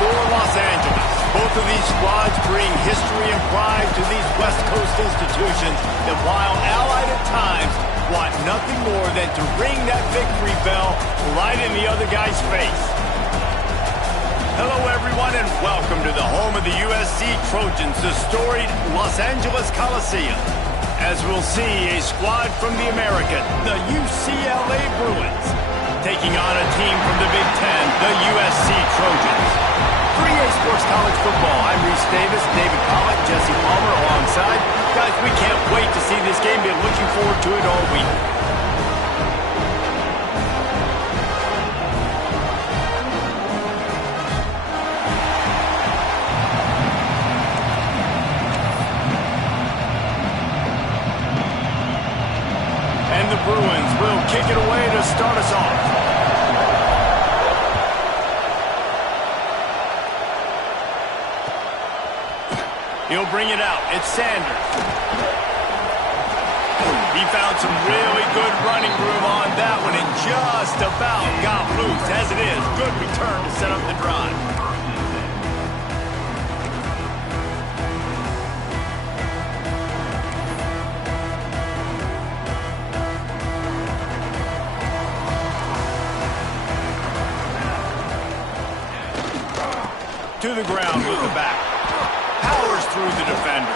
for Los Angeles. Both of these squads bring history and pride to these West Coast institutions that, while allied at times, want nothing more than to ring that victory bell right in the other guy's face. Hello, everyone, and welcome to the home of the USC Trojans, the storied Los Angeles Coliseum. As we'll see, a squad from the American, the UCLA Bruins, taking on a team from the Big Ten, the USC Trojans. 3A Sports College Football. I'm Reese Davis, David Pollock, Jesse Palmer alongside. Guys, we can't wait to see this game. Been looking forward to it all week. And the Bruins will kick it away to start us off. He'll bring it out. It's Sanders. He found some really good running room on that one and just about got loose. As it is, good return to set up the drive. To the ground with the back. Powers through the defender.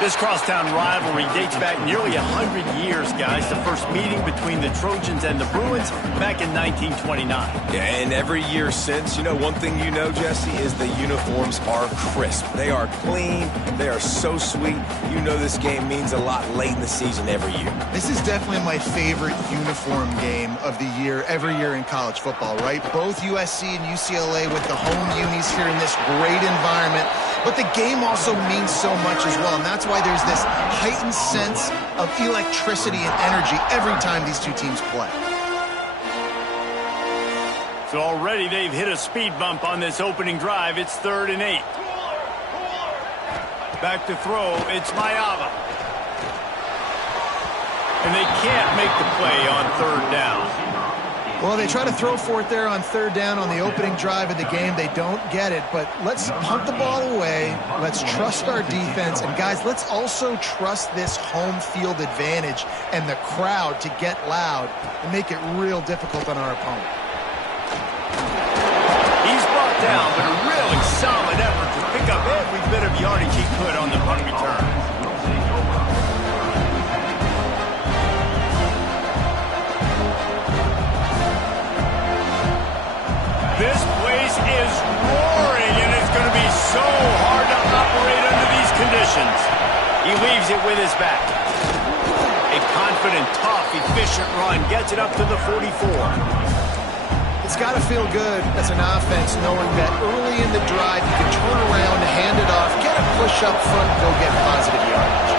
This crosstown rivalry dates back nearly 100 years, guys. The first meeting between the Trojans and the Bruins back in 1929. Yeah, and every year since, you know, one thing you know, Jesse, is the uniforms are crisp. They are clean. They are so sweet. You know this game means a lot late in the season every year. This is definitely my favorite uniform game of the year, every year in college football, right? Both USC and UCLA with the home unis here in this great environment. But the game also means so much as well, and that's why there's this heightened sense of electricity and energy every time these two teams play. So already they've hit a speed bump on this opening drive. It's 3rd and 8. Back to throw, it's Mayava. And they can't make the play on 3rd down. Well, they try to throw for it there on 3rd down on the opening drive of the game. They don't get it, but let's punt the ball away. Let's trust our defense. And, guys, let's also trust this home field advantage and the crowd to get loud and make it real difficult on our opponent. He's brought down, but a really solid effort to pick up every bit of yardage he could on the punt return. This place is roaring, and it's going to be so hard to operate under these conditions. He leaves it with his back. A confident, tough, efficient run gets it up to the 44. It's got to feel good as an offense knowing that early in the drive you can turn around, hand it off, get a push up front, go get positive yardage.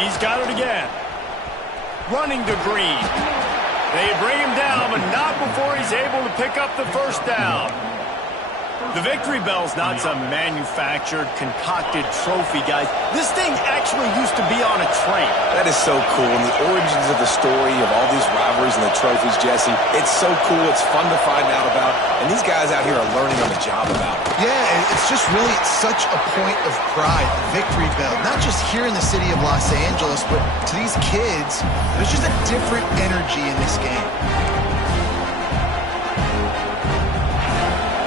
He's got it again. Running to Green. They bring him down, but not before he's able to pick up the first down. The victory bell's not some manufactured, concocted trophy, guys. This thing actually used to be on a train. That is so cool, and the origins of the story of all these rivalries and the trophies, Jesse, it's so cool, it's fun to find out about, and these guys out here are learning on the job about it. Yeah, it's just really such a point of pride, the victory bell. Not just here in the city of Los Angeles, but to these kids, there's just a different energy in this game.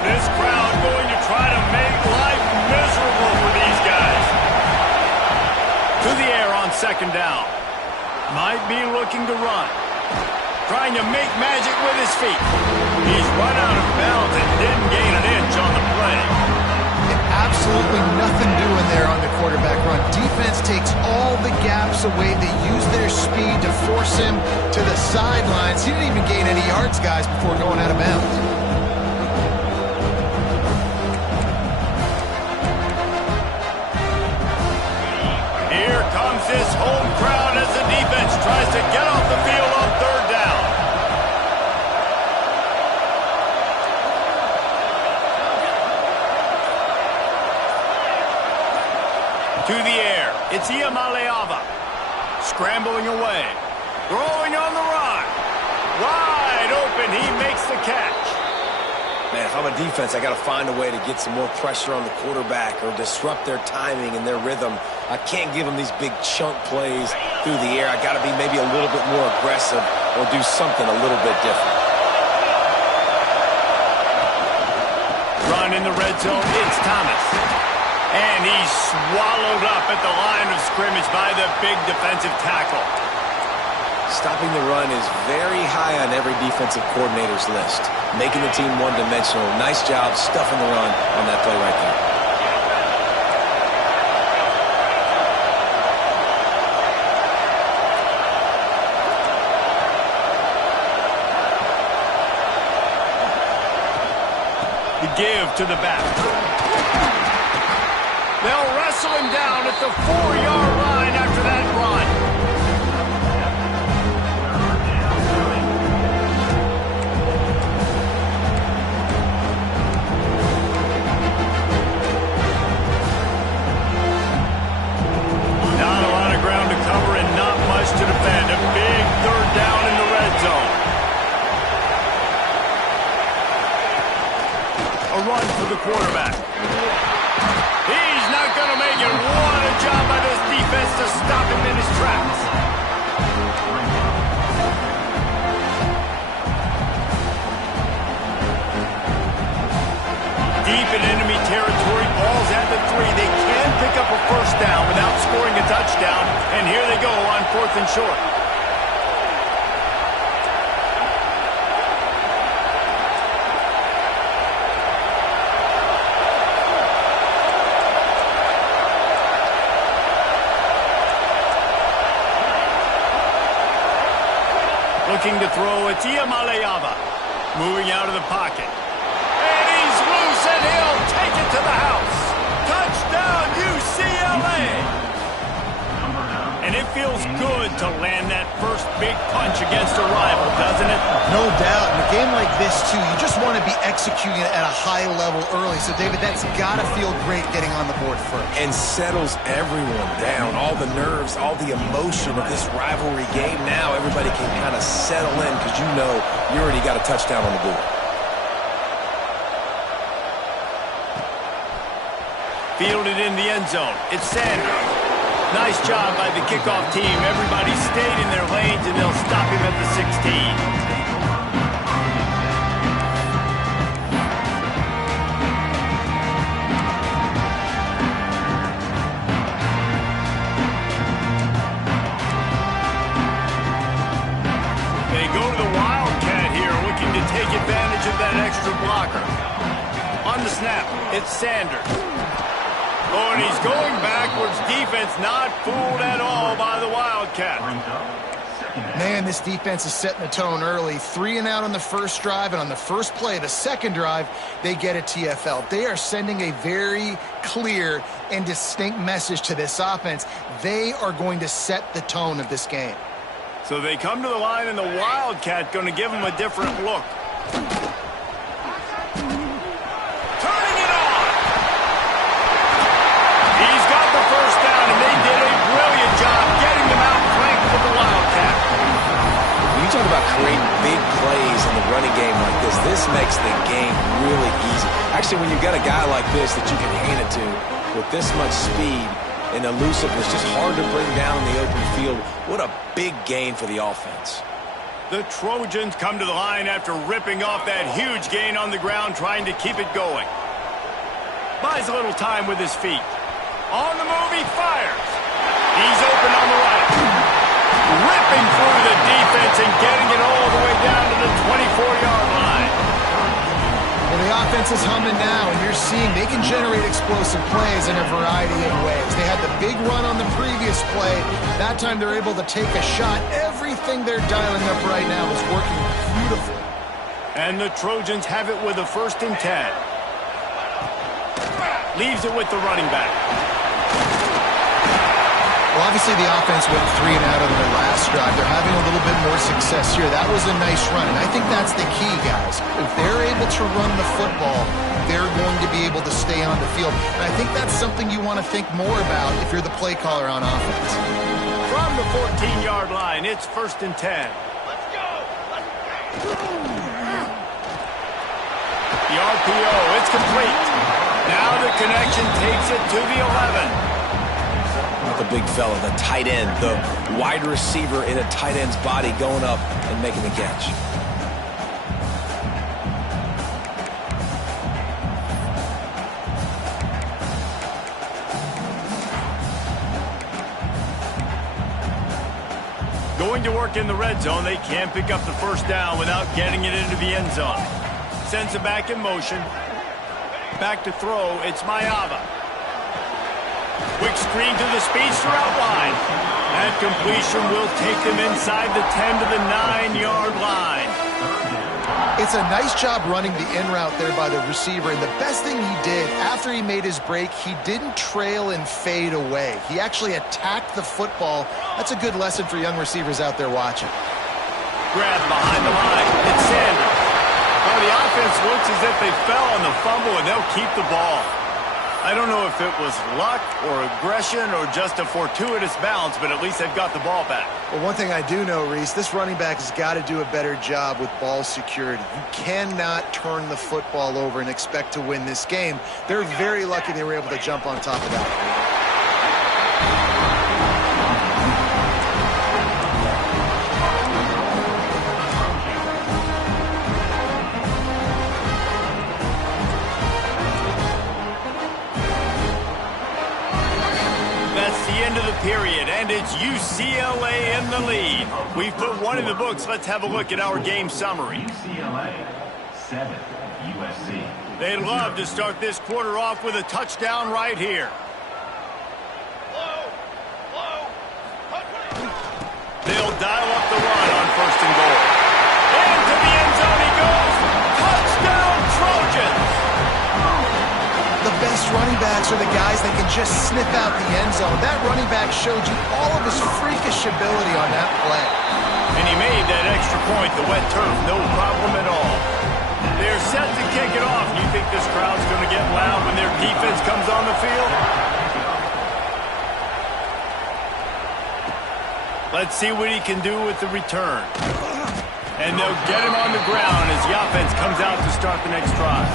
This crowd going to try to make life miserable for these guys. To the air on 2nd down. Might be looking to run. Trying to make magic with his feet. He's run out of bounds and didn't gain an inch on the play. And absolutely nothing doing there on the quarterback run. Defense takes all the gaps away. They use their speed to force him to the sidelines. He didn't even gain any yards, guys, before going out of bounds. Here comes this home crowd as the defense tries to get off the field on 3rd down. To the air, it's Mayava. Scrambling away. Throwing on the run. Wide open, he makes the catch. Man, if I'm a defense, I got to find a way to get some more pressure on the quarterback or disrupt their timing and their rhythm. I can't give them these big chunk plays through the air. I got to be maybe a little bit more aggressive or do something a little bit different. Run in the red zone, it's Thomas. And he's swallowed up at the line of scrimmage by the big defensive tackle. Stopping the run is very high on every defensive coordinator's list. Making the team one-dimensional. Nice job stuffing the run on that play right there. The give to the back. They'll wrestle him down at the 4-yard line after that run. Not a lot of ground to cover and not much to defend. A big third down in the red zone. A run for the quarterback. He's not going to make it. What a job by this defense to stop him in his tracks. Deep in enemy territory, ball's at the 3. They can pick up a first down without scoring a touchdown, and here they go on 4th and short. Looking to throw, it's Iamaleava. Moving out of the pocket. And he's loose, and he'll take it to the house. Touchdown, UCLA! And it feels good to land that first big punch against a rival, doesn't it? No doubt. In a game like this, too, you just want to be executing it at a high level early. So, David, that's got to feel great getting on the board first. And settles everyone down. All the nerves, all the emotion of this rivalry game. Now everybody can kind of settle in because you know you already got a touchdown on the board. Fielded in the end zone. It's Sanders. Nice job by the kickoff team. Everybody stayed in their lanes, and they'll stop him at the 16. They go to the Wildcat here, looking to take advantage of that extra blocker. On the snap, it's Sanders. Oh, and he's going backwards. Defense not fooled at all by the Wildcat. Man, this defense is setting the tone early. 3 and out on the first drive, and on the first play, the second drive, they get a TFL. They are sending a very clear and distinct message to this offense. They are going to set the tone of this game. So they come to the line, and the Wildcat going to give them a different look. Talk about creating big plays in the running game like this. This makes the game really easy. Actually, when you've got a guy like this that you can hand it to with this much speed and elusiveness, just hard to bring down in the open field. What a big gain for the offense. The Trojans come to the line after ripping off that huge gain on the ground, trying to keep it going. Buys a little time with his feet. On the move, he fires. He's open on the right. Ripping through the defense and getting it all the way down to the 24-yard line. Well, the offense is humming now, and you're seeing they can generate explosive plays in a variety of ways. They had the big run on the previous play. That time they're able to take a shot. Everything they're dialing up right now is working beautifully. And the Trojans have it with a 1st and 10. Leaves it with the running back. Well, obviously the offense went 3 and out on their last drive. They're having a little bit more success here. That was a nice run, and I think that's the key, guys. If they're able to run the football, they're going to be able to stay on the field. And I think that's something you want to think more about if you're the play caller on offense. From the 14-yard line, it's 1st and 10. Let's go! The RPO, it's complete. Now the connection takes it to the 11. Not the big fella, the tight end, the wide receiver in a tight end's body going up and making the catch. Going to work in the red zone, they can't pick up the first down without getting it into the end zone. Sends it back in motion. Back to throw, it's Mayava. Quick screen to the speedster out wide. That completion will take them inside the 10 to the 9-yard line. It's a nice job running the in route there by the receiver, and the best thing he did after he made his break, he didn't trail and fade away. He actually attacked the football. That's a good lesson for young receivers out there watching. Grab behind the line. It's Sanders. Well, the offense looks as if they fell on the fumble, and they'll keep the ball. I don't know if it was luck or aggression or just a fortuitous bounce, but at least they've got the ball back. Well, one thing I do know, Reese, this running back has got to do a better job with ball security. You cannot turn the football over and expect to win this game. They're very lucky they were able to jump on top of that. Period, and it's UCLA in the lead. We've put one in the books. Let's have a look at our game summary. UCLA 7, USC. They'd love to start this quarter off with a touchdown right here. They'll dial up the run on 1st and goal. Into the end zone he goes. Touchdown Trojans! The best running backs are the guys that can just snip out the end zone. That running back showed you all of his freakish ability on that play. And he made that extra point, the wet turf, no problem at all. They're set to kick it off. You think this crowd's going to get loud when their defense comes on the field? Let's see what he can do with the return. And they'll get him on the ground as the offense comes out to start the next drive.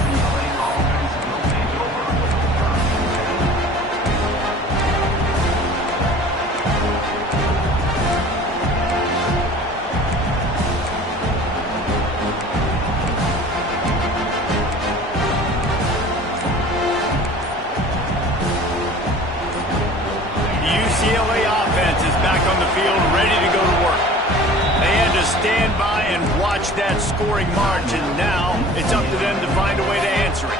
UCLA offense is back on the field, ready to go to work. They had to stand by and watch that scoring margin. Now it's up to them to find a way to answer it.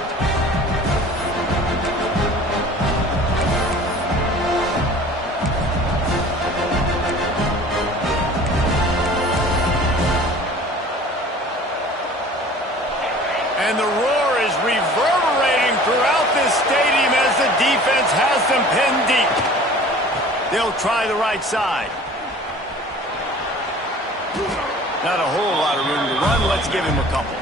And the roar is reverberating throughout this stadium as the defense has them pinned deep. They'll try the right side. Not a whole lot of room to run. Let's give him a couple.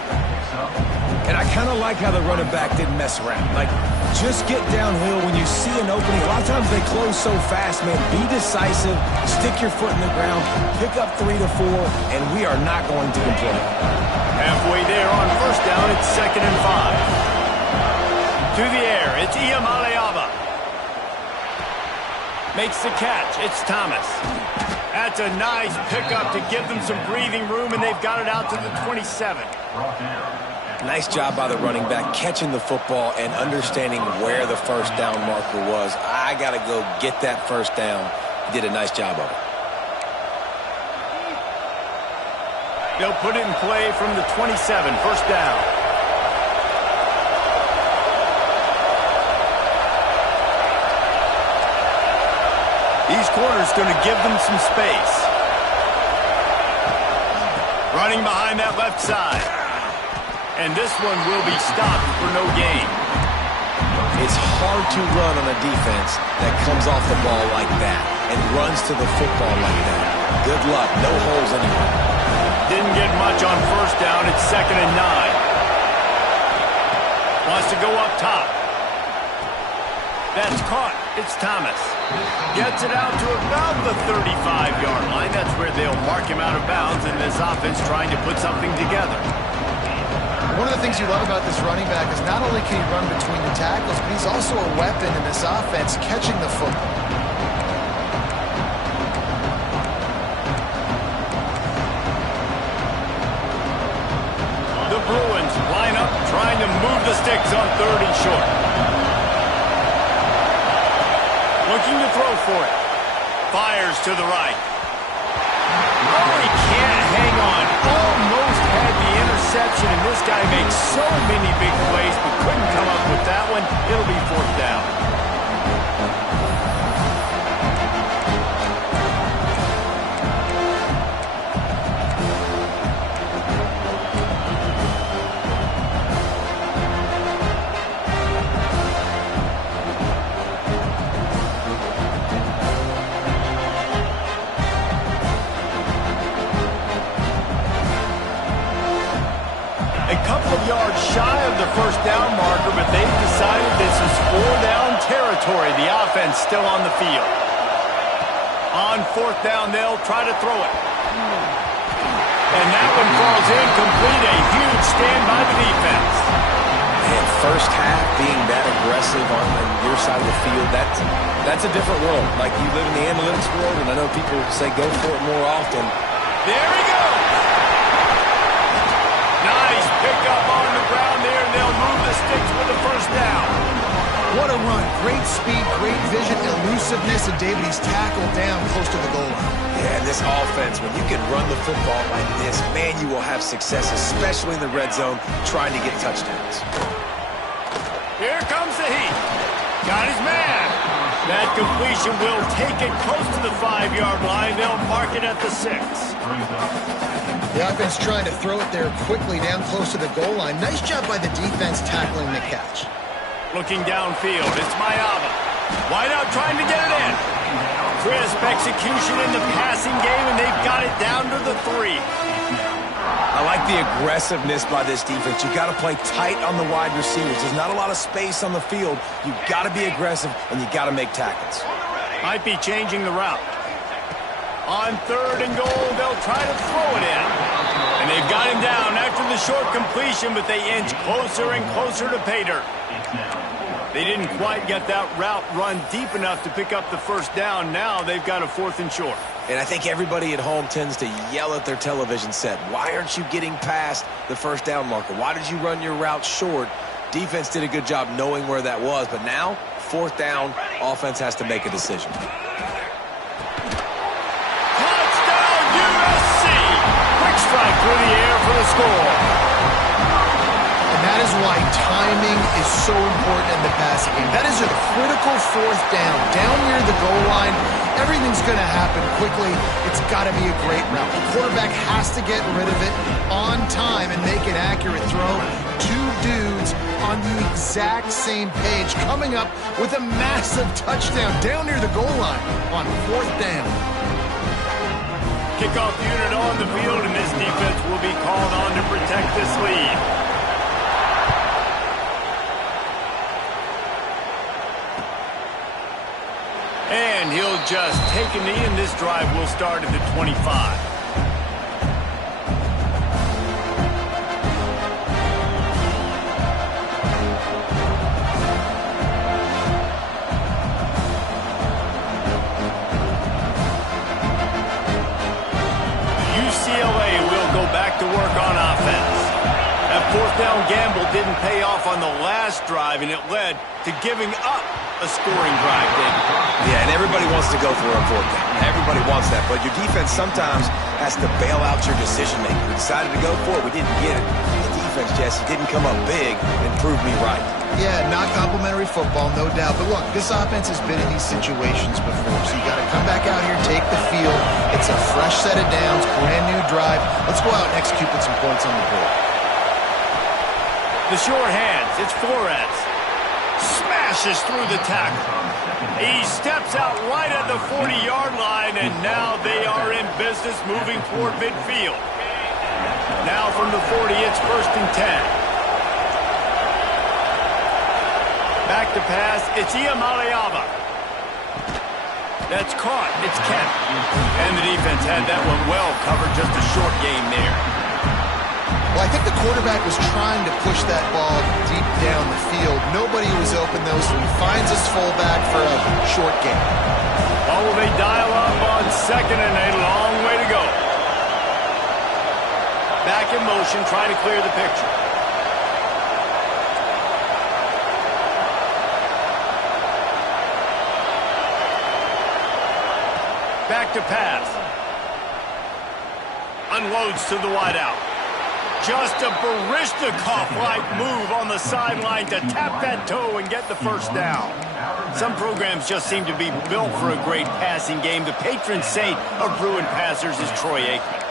And I kind of like how the running back didn't mess around. Like, just get downhill when you see an opening. A lot of times they close so fast, man. Be decisive. Stick your foot in the ground. Pick up 3 to 4, and we are not going to complain. Halfway there on 1st down, it's 2nd and 5. To the air, it's Iyamaleava. Makes the catch. It's Thomas. That's a nice pickup to give them some breathing room, and they've got it out to the 27. Nice job by the running back catching the football and understanding where the 1st down marker was. I got to go get that 1st down. He did a nice job of it. They'll put it in play from the 27, 1st down. These corners going to give them some space. Running behind that left side. And this one will be stopped for no gain. It's hard to run on a defense that comes off the ball like that and runs to the football like that. Good luck. No holes anywhere. Didn't get much on 1st down. It's 2nd and 9. Wants to go up top. That's caught. It's Thomas. Gets it out to about the 35-yard line. That's where they'll mark him out of bounds, and this offense trying to put something together. One of the things you love about this running back is not only can he run between the tackles, but he's also a weapon in this offense catching the football. The Bruins line up trying to move the sticks on 3rd and short. Looking to throw for it. Fires to the right. Oh, he can't hang on. Almost had the interception, and this guy makes so many big plays, but couldn't come up with that one. It'll be 4th down. Yards shy of the 1st down marker, but they've decided this is 4th-down territory. The offense still on the field. On 4th down, they'll try to throw it. And that one falls incomplete. A huge stand by the defense. And first half being that aggressive on your side of the field, that's a different world. Like, you live in the analytics world, and I know people say go for it more often. There he goes. Nice pick up on the ground there, and they'll move the sticks with the 1st down. What a run. Great speed, great vision, elusiveness, and David, he's tackled down close to the goal line. Yeah, this offense, when you can run the football like this, man, you will have success, especially in the red zone, trying to get touchdowns. Here comes the heat. Got his man. That completion will take it close to the 5-yard line. They'll mark it at the 6. The offense trying to throw it there quickly down close to the goal line. Nice job by the defense tackling the catch. Looking downfield, it's Mayava. Wide out trying to get it in. Crisp execution in the passing game, and they've got it down to the 3. I like the aggressiveness by this defense. You got to play tight on the wide receivers. There's not a lot of space on the field. You got to be aggressive, and you got to make tackles. Might be changing the route. On 3rd and goal, they'll try to throw it in. And they've got him down after the short completion, but they inch closer and closer to pay dirt. They didn't quite get that route run deep enough to pick up the 1st down. Now they've got a 4th and short. And I think everybody at home tends to yell at their television set. Why aren't you getting past the 1st down marker? Why did you run your route short? Defense did a good job knowing where that was, but now, 4th down, offense has to make a decision. Quick strike through the air for the score. And that is why timing is so important in the passing game. That is a critical 4th down. Down near the goal line, everything's going to happen quickly. It's got to be a great route. The quarterback has to get rid of it on time and make an accurate throw. 2 dudes on the exact same page coming up with a massive touchdown down near the goal line on 4th down. Kickoff unit on the field, and this defense will be called on to protect this lead. And he'll just take a knee, and this drive will start at the 25. UCLA will go back to work on offense. That 4th down gamble didn't pay off on the last drive, and it led to giving up a scoring drive, David. Yeah, and everybody wants to go for a 4th down. Everybody wants that, but your defense sometimes has to bail out your decision-making. We decided to go for it. We didn't get it. The defense, Jesse, didn't come up big and prove me right. Yeah, not complimentary football, no doubt. But look, this offense has been in these situations before, so you got to come back out here, take the field. It's a fresh set of downs, brand new drive. Let's go out and execute with some points on the board. The short hands, it's Flores. Smashes through the tackle. He steps out right at the 40-yard line, and now they are in business moving toward midfield. Now from the 40, it's 1st and 10. Back to pass, it's Iyamaleava. That's caught, it's Kent. And the defense had that one well covered, just a short game there. Well, I think the quarterback was trying to push that ball deep down the field. Nobody was open, though, so he finds his fullback for a short gain. Oh, will they dial up on 2nd and a long way to go. Back in motion, trying to clear the picture. Back to pass. Unloads to the wideout. Just a Barishnikov-like move on the sideline to tap that toe and get the first down. Some programs just seem to be built for a great passing game. The patron saint of ruined passers is Troy Aikman.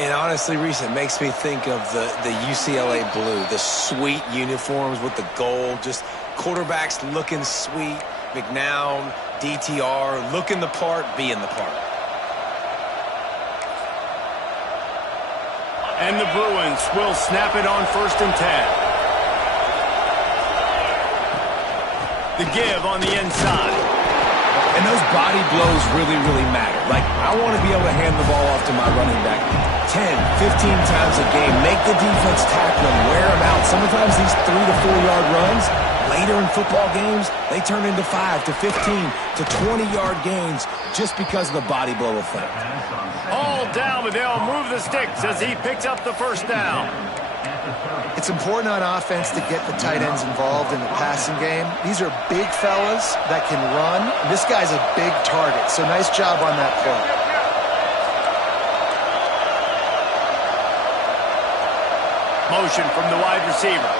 And honestly, Reese, it makes me think of the UCLA blue, the sweet uniforms with the gold, just quarterbacks looking sweet, McNown, DTR, looking the part, being the part. And the Bruins will snap it on 1st and 10. The give on the inside. And those body blows really, really matter. Like, I want to be able to hand the ball off to my running back 10, 15 times a game. Make the defense tackle them, wear them out. Sometimes these 3 to 4 yard runs, later in football games, they turn into 5 to 15 to 20-yard gains just because of the body blow effect. All down, but they'll move the sticks as he picks up the first down. It's important on offense to get the tight ends involved in the passing game. These are big fellas that can run. This guy's a big target, so nice job on that play. Motion from the wide receiver.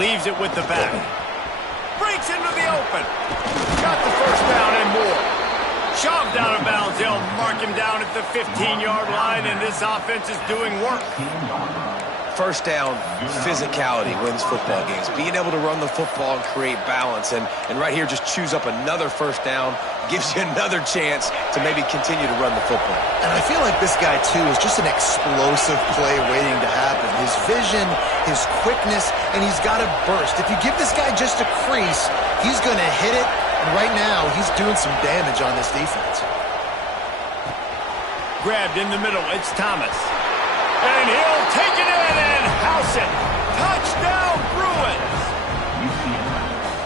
Leaves it with the back. Breaks into the open. Got the first down and more. Shoved out of bounds. They'll mark him down at the 15-yard line, and this offense is doing work. First down, physicality wins football games. Being able to run the football and create balance. And right here, just choose up another first down. Gives you another chance to maybe continue to run the football. And I feel like this guy, too, is just an explosive play waiting to happen. His vision, his quickness, and he's got a burst. If you give this guy just a crease, he's going to hit it. And right now, he's doing some damage on this defense. Grabbed in the middle. It's Thomas. And he'll take it in and house it. Touchdown, Bruins.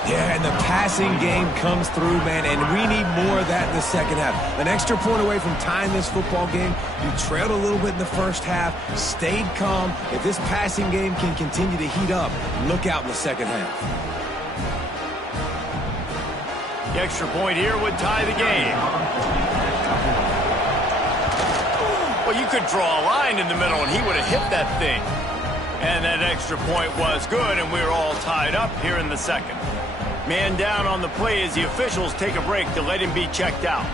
Yeah, and the passing game comes through, man, and we need more of that in the second half. An extra point away from tying this football game. You trailed a little bit in the first half, stayed calm. If this passing game can continue to heat up, look out in the second half. The extra point here would tie the game. Well, you could draw a line in the middle, and he would have hit that thing. And that extra point was good, and we're all tied up here in the second. Man down on the play as the officials take a break to let him be checked out.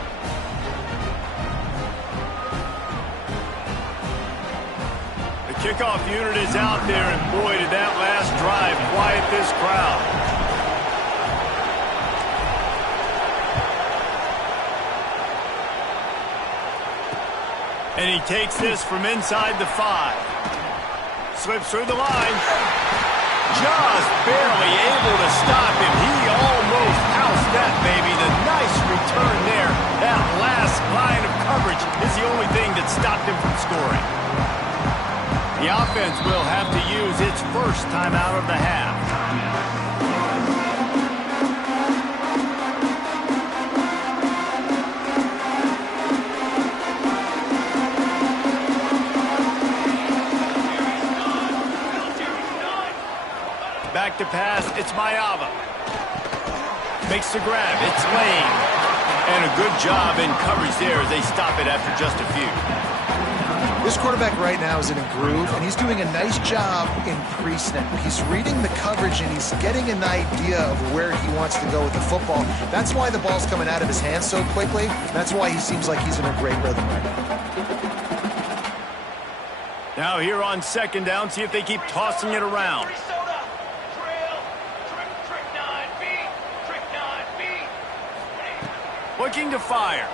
The kickoff unit is out there, and boy, did that last drive quiet this crowd. And he takes this from inside the 5. Slips through the line. Just barely able to stop him. He almost housed that, baby. The nice return there. That last line of coverage is the only thing that stopped him from scoring. The offense will have to use its first timeout of the half. Back to pass, it's Mayava. Makes the grab, it's Lane. And a good job in coverage there as they stop it after just a few. This quarterback right now is in a groove, and he's doing a nice job in pre-snap. He's reading the coverage, and he's getting an idea of where he wants to go with the football. That's why the ball's coming out of his hands so quickly. That's why he seems like he's in a great rhythm right now. Now here on second down, see if they keep tossing it around. Looking to fire.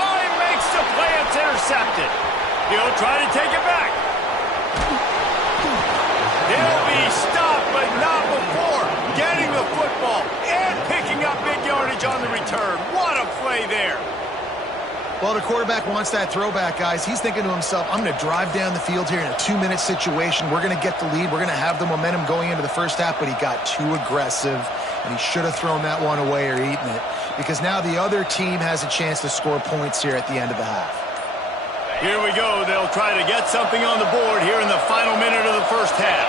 Oh, he makes the play. It's intercepted. He'll try to take it back. He'll be stopped, but not before getting the football and picking up big yardage on the return. What a play there. Well, the quarterback wants that throwback, guys. He's thinking to himself, I'm going to drive down the field here in a 2-minute situation. We're going to get the lead. We're going to have the momentum going into the first half, but he got too aggressive, and he should have thrown that one away or eaten it, because now the other team has a chance to score points here at the end of the half. Here we go. They'll try to get something on the board here in the final minute of the first half.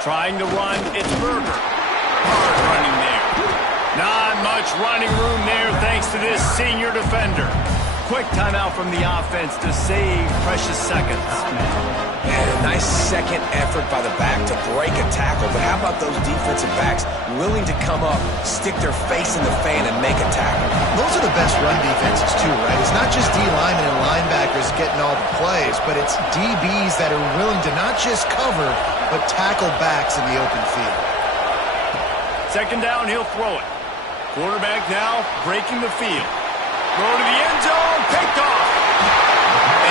Trying to run, it's Berger. Hard running there. Not much running room there thanks to this senior defender. Quick timeout from the offense to save precious seconds. And a nice second effort by the back to break a tackle. But how about those defensive backs willing to come up, stick their face in the fan, and make a tackle? Those are the best run defenses too, right? It's not just D linemen and linebackers getting all the plays, but it's DBs that are willing to not just cover, but tackle backs in the open field. Second down, he'll throw it. Quarterback now breaking the field. Throw to the end zone, picked off.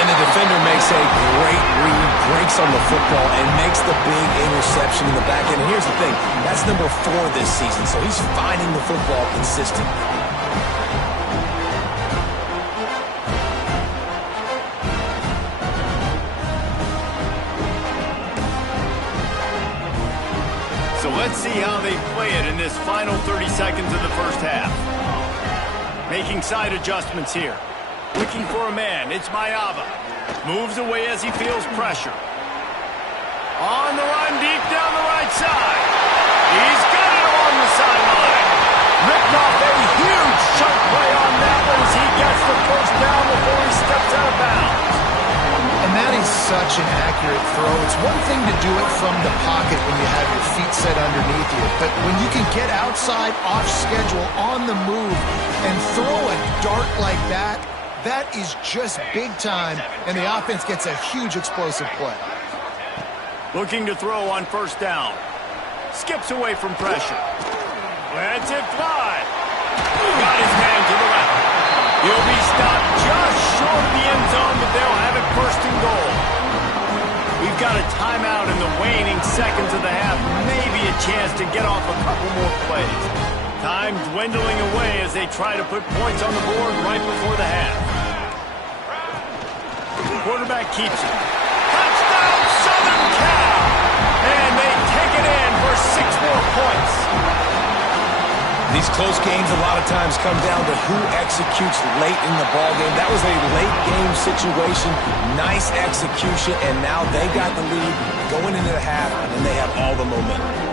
And the defender makes a great read, breaks on the football, and makes the big interception in the back end. And here's the thing, that's number 4 this season, so he's finding the football consistent. So let's see how they play it in this final 30 seconds of the first half. Making side adjustments here. Looking for a man. It's Mayava. Moves away as he feels pressure. On the run, deep down the right side. He's got it along the sideline. Ripped off a huge chunk play on that one as he gets the first down before he steps out of bounds. And that is such an accurate throw. It's one thing to do it from the pocket when you have your feet set underneath you, but when you can get outside, off schedule, on the move, and throw a dart like that, that is just big time, and the offense gets a huge explosive play. Looking to throw on first down. Skips away from pressure. Lets it fly. Got his man to the left. He'll be stopped just short of the end zone, but they'll have it first and goal. We've got a timeout in the waning seconds of the half. Maybe a chance to get off a couple more plays. Time dwindling away as they try to put points on the board right before the half. Quarterback keeps it. Touchdown, Southern Cal! And they take it in for 6 more points. These close games a lot of times come down to who executes late in the ball game. That was a late game situation, nice execution, and now they got the lead going into the half, and they have all the momentum.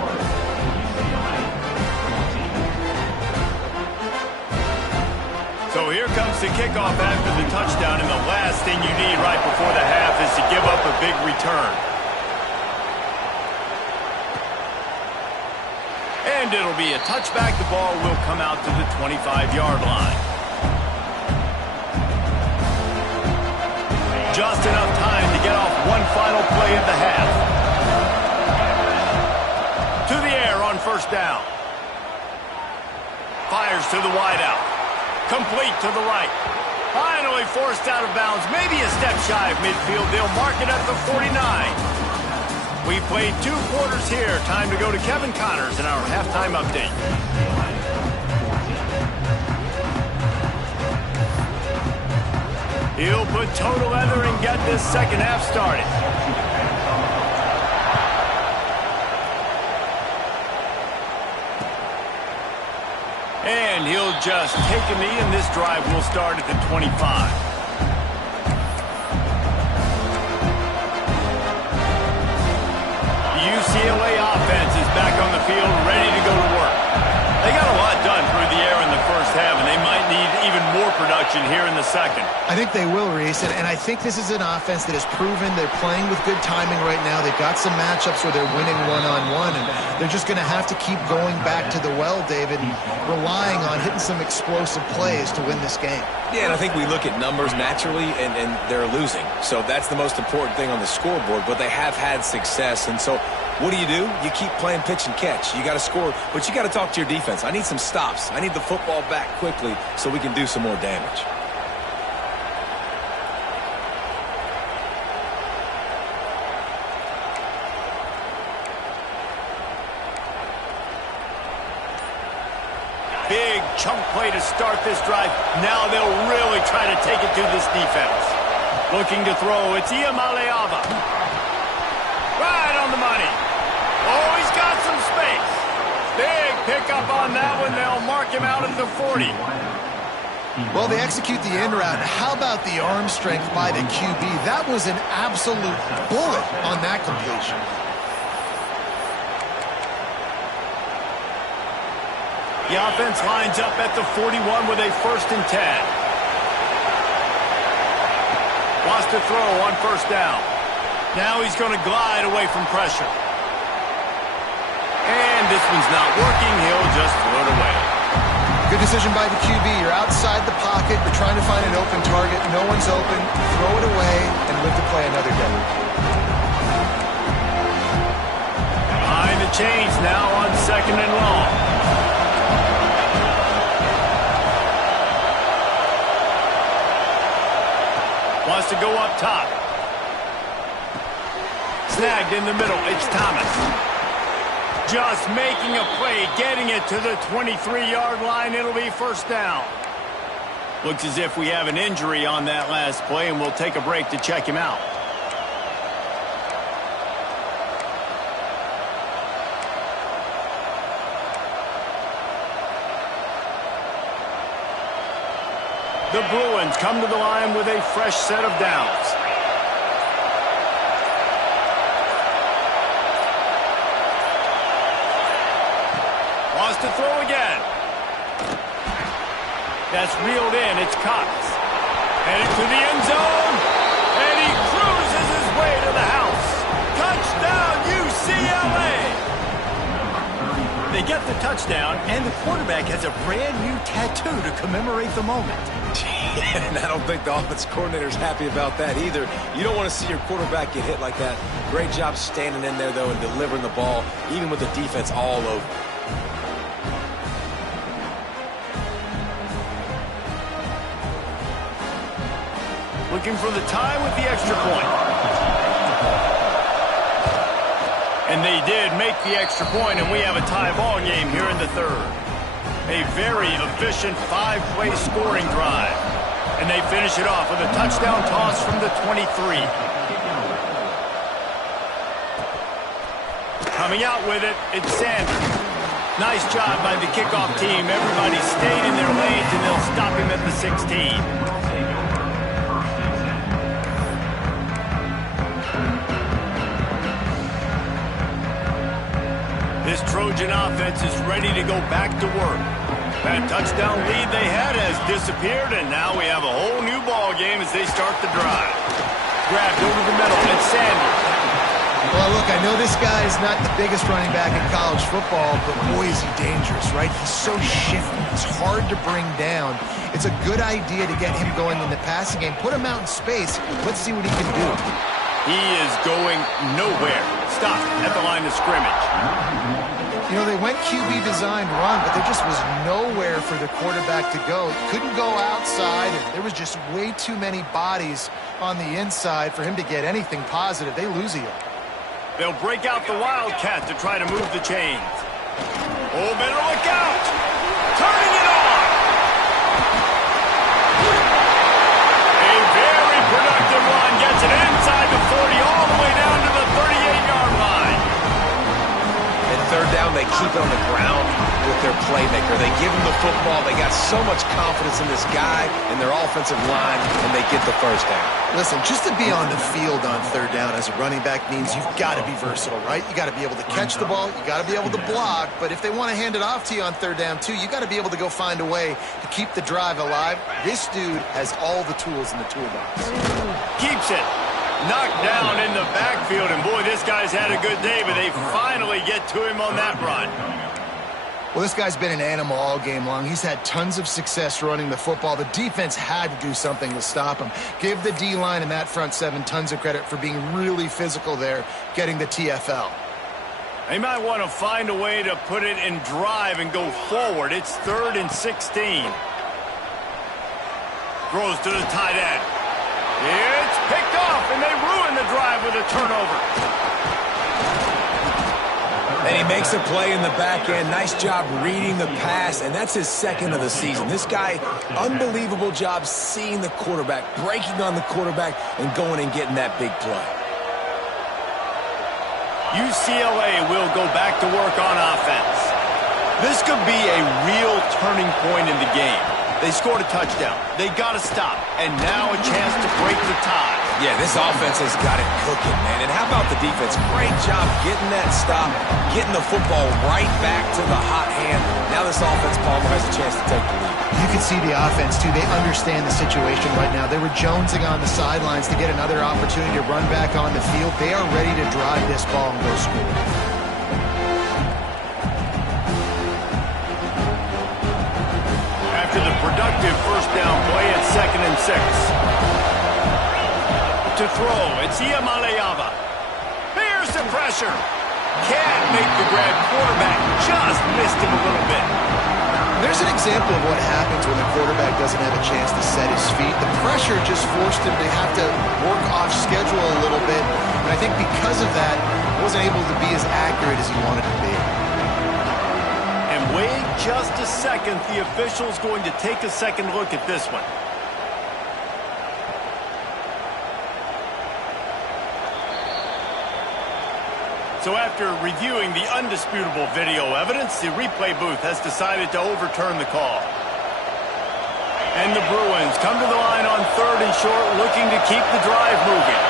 So here comes the kickoff after the touchdown, and the last thing you need right before the half is to give up a big return. And it'll be a touchback. The ball will come out to the 25-yard line. Just enough time to get off one final play of the half. To the air on first down. Fires to the wideout. Complete to the right. Finally forced out of bounds. Maybe a step shy of midfield. They'll mark it at the 49. We played 2 quarters here. Time to go to Kevin Connors in our halftime update. He'll put total leather and get this second half started. And he'll just take a knee, and this drive will start at the 25. UCLA offense is back on the field, ready to go to work. They got a lot done through the air in the first half, and they might need even more production here in the second. I think they will, Reese, and I think this is an offense that has proven they're playing with good timing right now. They've got some matchups where they're winning one-on-one, and they're just going to have to keep going back to the well, David, and relying on hitting some explosive plays to win this game. Yeah, and I think we look at numbers naturally, and they're losing. So that's the most important thing on the scoreboard, but they have had success. And so what do? You keep playing pitch and catch. You got to score, but you got to talk to your defense. I need some stops. I need the football back quickly so we can do some more damage. Big chunk play to start this drive. Now they'll really try to take it to this defense. Looking to throw, it's Iamaleava. Right on the money. Oh, he's got some space. Big pickup on that one. They'll mark him out at the 40. Well, they execute the in route. How about the arm strength by the QB? That was an absolute bullet on that completion. The offense lines up at the 41 with a 1st and 10. Wants to throw on 1st down. Now he's going to glide away from pressure. And this one's not working. He'll just throw it away. Good decision by the QB. You're outside the pocket. You're trying to find an open target. No one's open. Throw it away and live to play another day. Behind the chains now on 2nd and long. Wants to go up top. Snagged in the middle. It's Thomas. Just making a play, getting it to the 23-yard line. It'll be 1st down. Looks as if we have an injury on that last play, and we'll take a break to check him out. The Bruins come to the line with a fresh set of downs. Wants to throw again. That's reeled in. It's Cox. Headed to the end zone. And he cruises his way to the house. Touchdown, UCLA. They get the touchdown, and the quarterback has a brand new tattoo to commemorate the moment. And I don't think the offense coordinator's happy about that either. You don't want to see your quarterback get hit like that. Great job standing in there, though, and delivering the ball, even with the defense all over. Looking for the tie with the extra point. And they did make the extra point, and we have a tie ball game here in the 3rd. A very efficient 5-play scoring drive. And they finish it off with a touchdown toss from the 23. Coming out with it, it's Sanders. Nice job by the kickoff team. Everybody stayed in their lanes, and they'll stop him at the 16. This Trojan offense is ready to go back to work. That touchdown lead they had has disappeared, and now we have a whole new ball game as they start the drive. Grabbed over the middle, it's Sanders. Well, look, I know this guy is not the biggest running back in college football, but boy, is he dangerous, right? He's so shifty. He's hard to bring down. It's a good idea to get him going in the passing game. Put him out in space. Let's see what he can do. He is going nowhere. Stop at the line of scrimmage. You know, they went QB designed run, but there just was nowhere for the quarterback to go. Couldn't go outside, and there was just way too many bodies on the inside for him to get anything positive. They lose him. They'll break out the Wildcat to try to move the chains. Oh, better look out! Turning it on! A very productive run gets it inside the 40 all the way down to the 38-yard line. And 3rd down, they keep it on the ground with their playmaker. They give him the football. They got so much confidence in this guy and their offensive line, and they get the 1st down. Listen, just to be on the field on 3rd down as a running back means you've got to be versatile, right? You got to be able to catch the ball. You got to be able to block. But if they want to hand it off to you on 3rd down, too, you got to be able to go find a way to keep the drive alive. This dude has all the tools in the toolbox. Keeps it. Knocked down in the backfield, and boy, this guy's had a good day, but they finally get to him on that run. Well, this guy's been an animal all game long. He's had tons of success running the football. The defense had to do something to stop him. Give the D-line and that front 7 tons of credit for being really physical there, getting the TFL. They might want to find a way to put it in drive and go forward. It's 3rd and 16. Throws to the tight end. It's picked off, and they ruin the drive with a turnover. And he makes a play in the back end. Nice job reading the pass, and that's his second of the season. This guy, unbelievable job seeing the quarterback, breaking on the quarterback, and going and getting that big play. UCLA will go back to work on offense. This could be a real turning point in the game. They scored a touchdown. They got to stop. And now a chance to break the tie. Yeah, this offense has got it cooking, man. And how about the defense? Great job getting that stop, getting the football right back to the hot hand. Now this offense, Palmer, has a chance to take the lead. You can see the offense, too. They understand the situation right now. They were jonesing on the sidelines to get another opportunity to run back on the field. They are ready to drive this ball and go score. After the productive first down play at 2nd and 6. To throw, it's Iamaleava. Here's the pressure. Can't make the grab. Quarterback just missed him a little bit. There's an example of what happens when the quarterback doesn't have a chance to set his feet. The pressure just forced him to have to work off schedule a little bit. And I think because of that, he wasn't able to be as accurate as he wanted to be. And wait just a second. The official's going to take a second look at this one. So after reviewing the undisputable video evidence, the replay booth has decided to overturn the call. And the Bruins come to the line on 3rd and short, looking to keep the drive moving.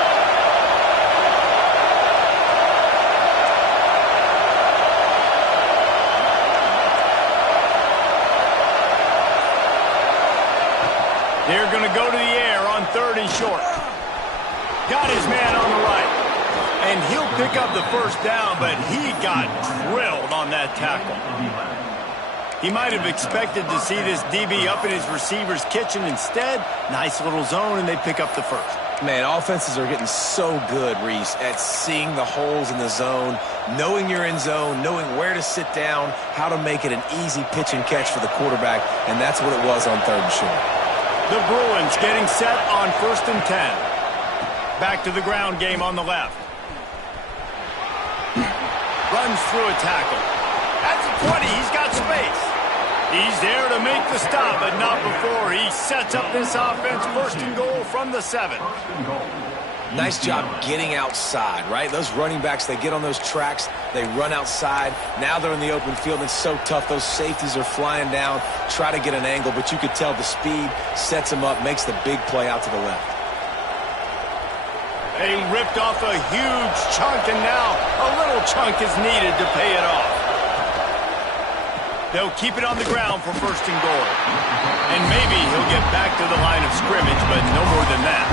They're going to go to the air on 3rd and short. Got his man on the right. And he'll pick up the first down, but he got drilled on that tackle. He might have expected to see this DB up in his receiver's kitchen. Instead, nice little zone, and they pick up the first. Man, offenses are getting so good, Reese, at seeing the holes in the zone, knowing you're in zone, knowing where to sit down, how to make it an easy pitch and catch for the quarterback, and that's what it was on 3rd and short. The Bruins getting set on 1st and 10. Back to the ground game on the left. Runs through a tackle. That's a 20. He's got space. He's there to make the stop, but not before he sets up this offense. 1st and goal from the 7. Nice job getting outside, right? Those running backs, they get on those tracks, they run outside. Now they're in the open field. It's so tough. Those safeties are flying down, try to get an angle, but you could tell the speed sets them up, makes the big play out to the left. They ripped off a huge chunk, and now a little chunk is needed to pay it off. They'll keep it on the ground for 1st and goal. And maybe he'll get back to the line of scrimmage, but no more than that.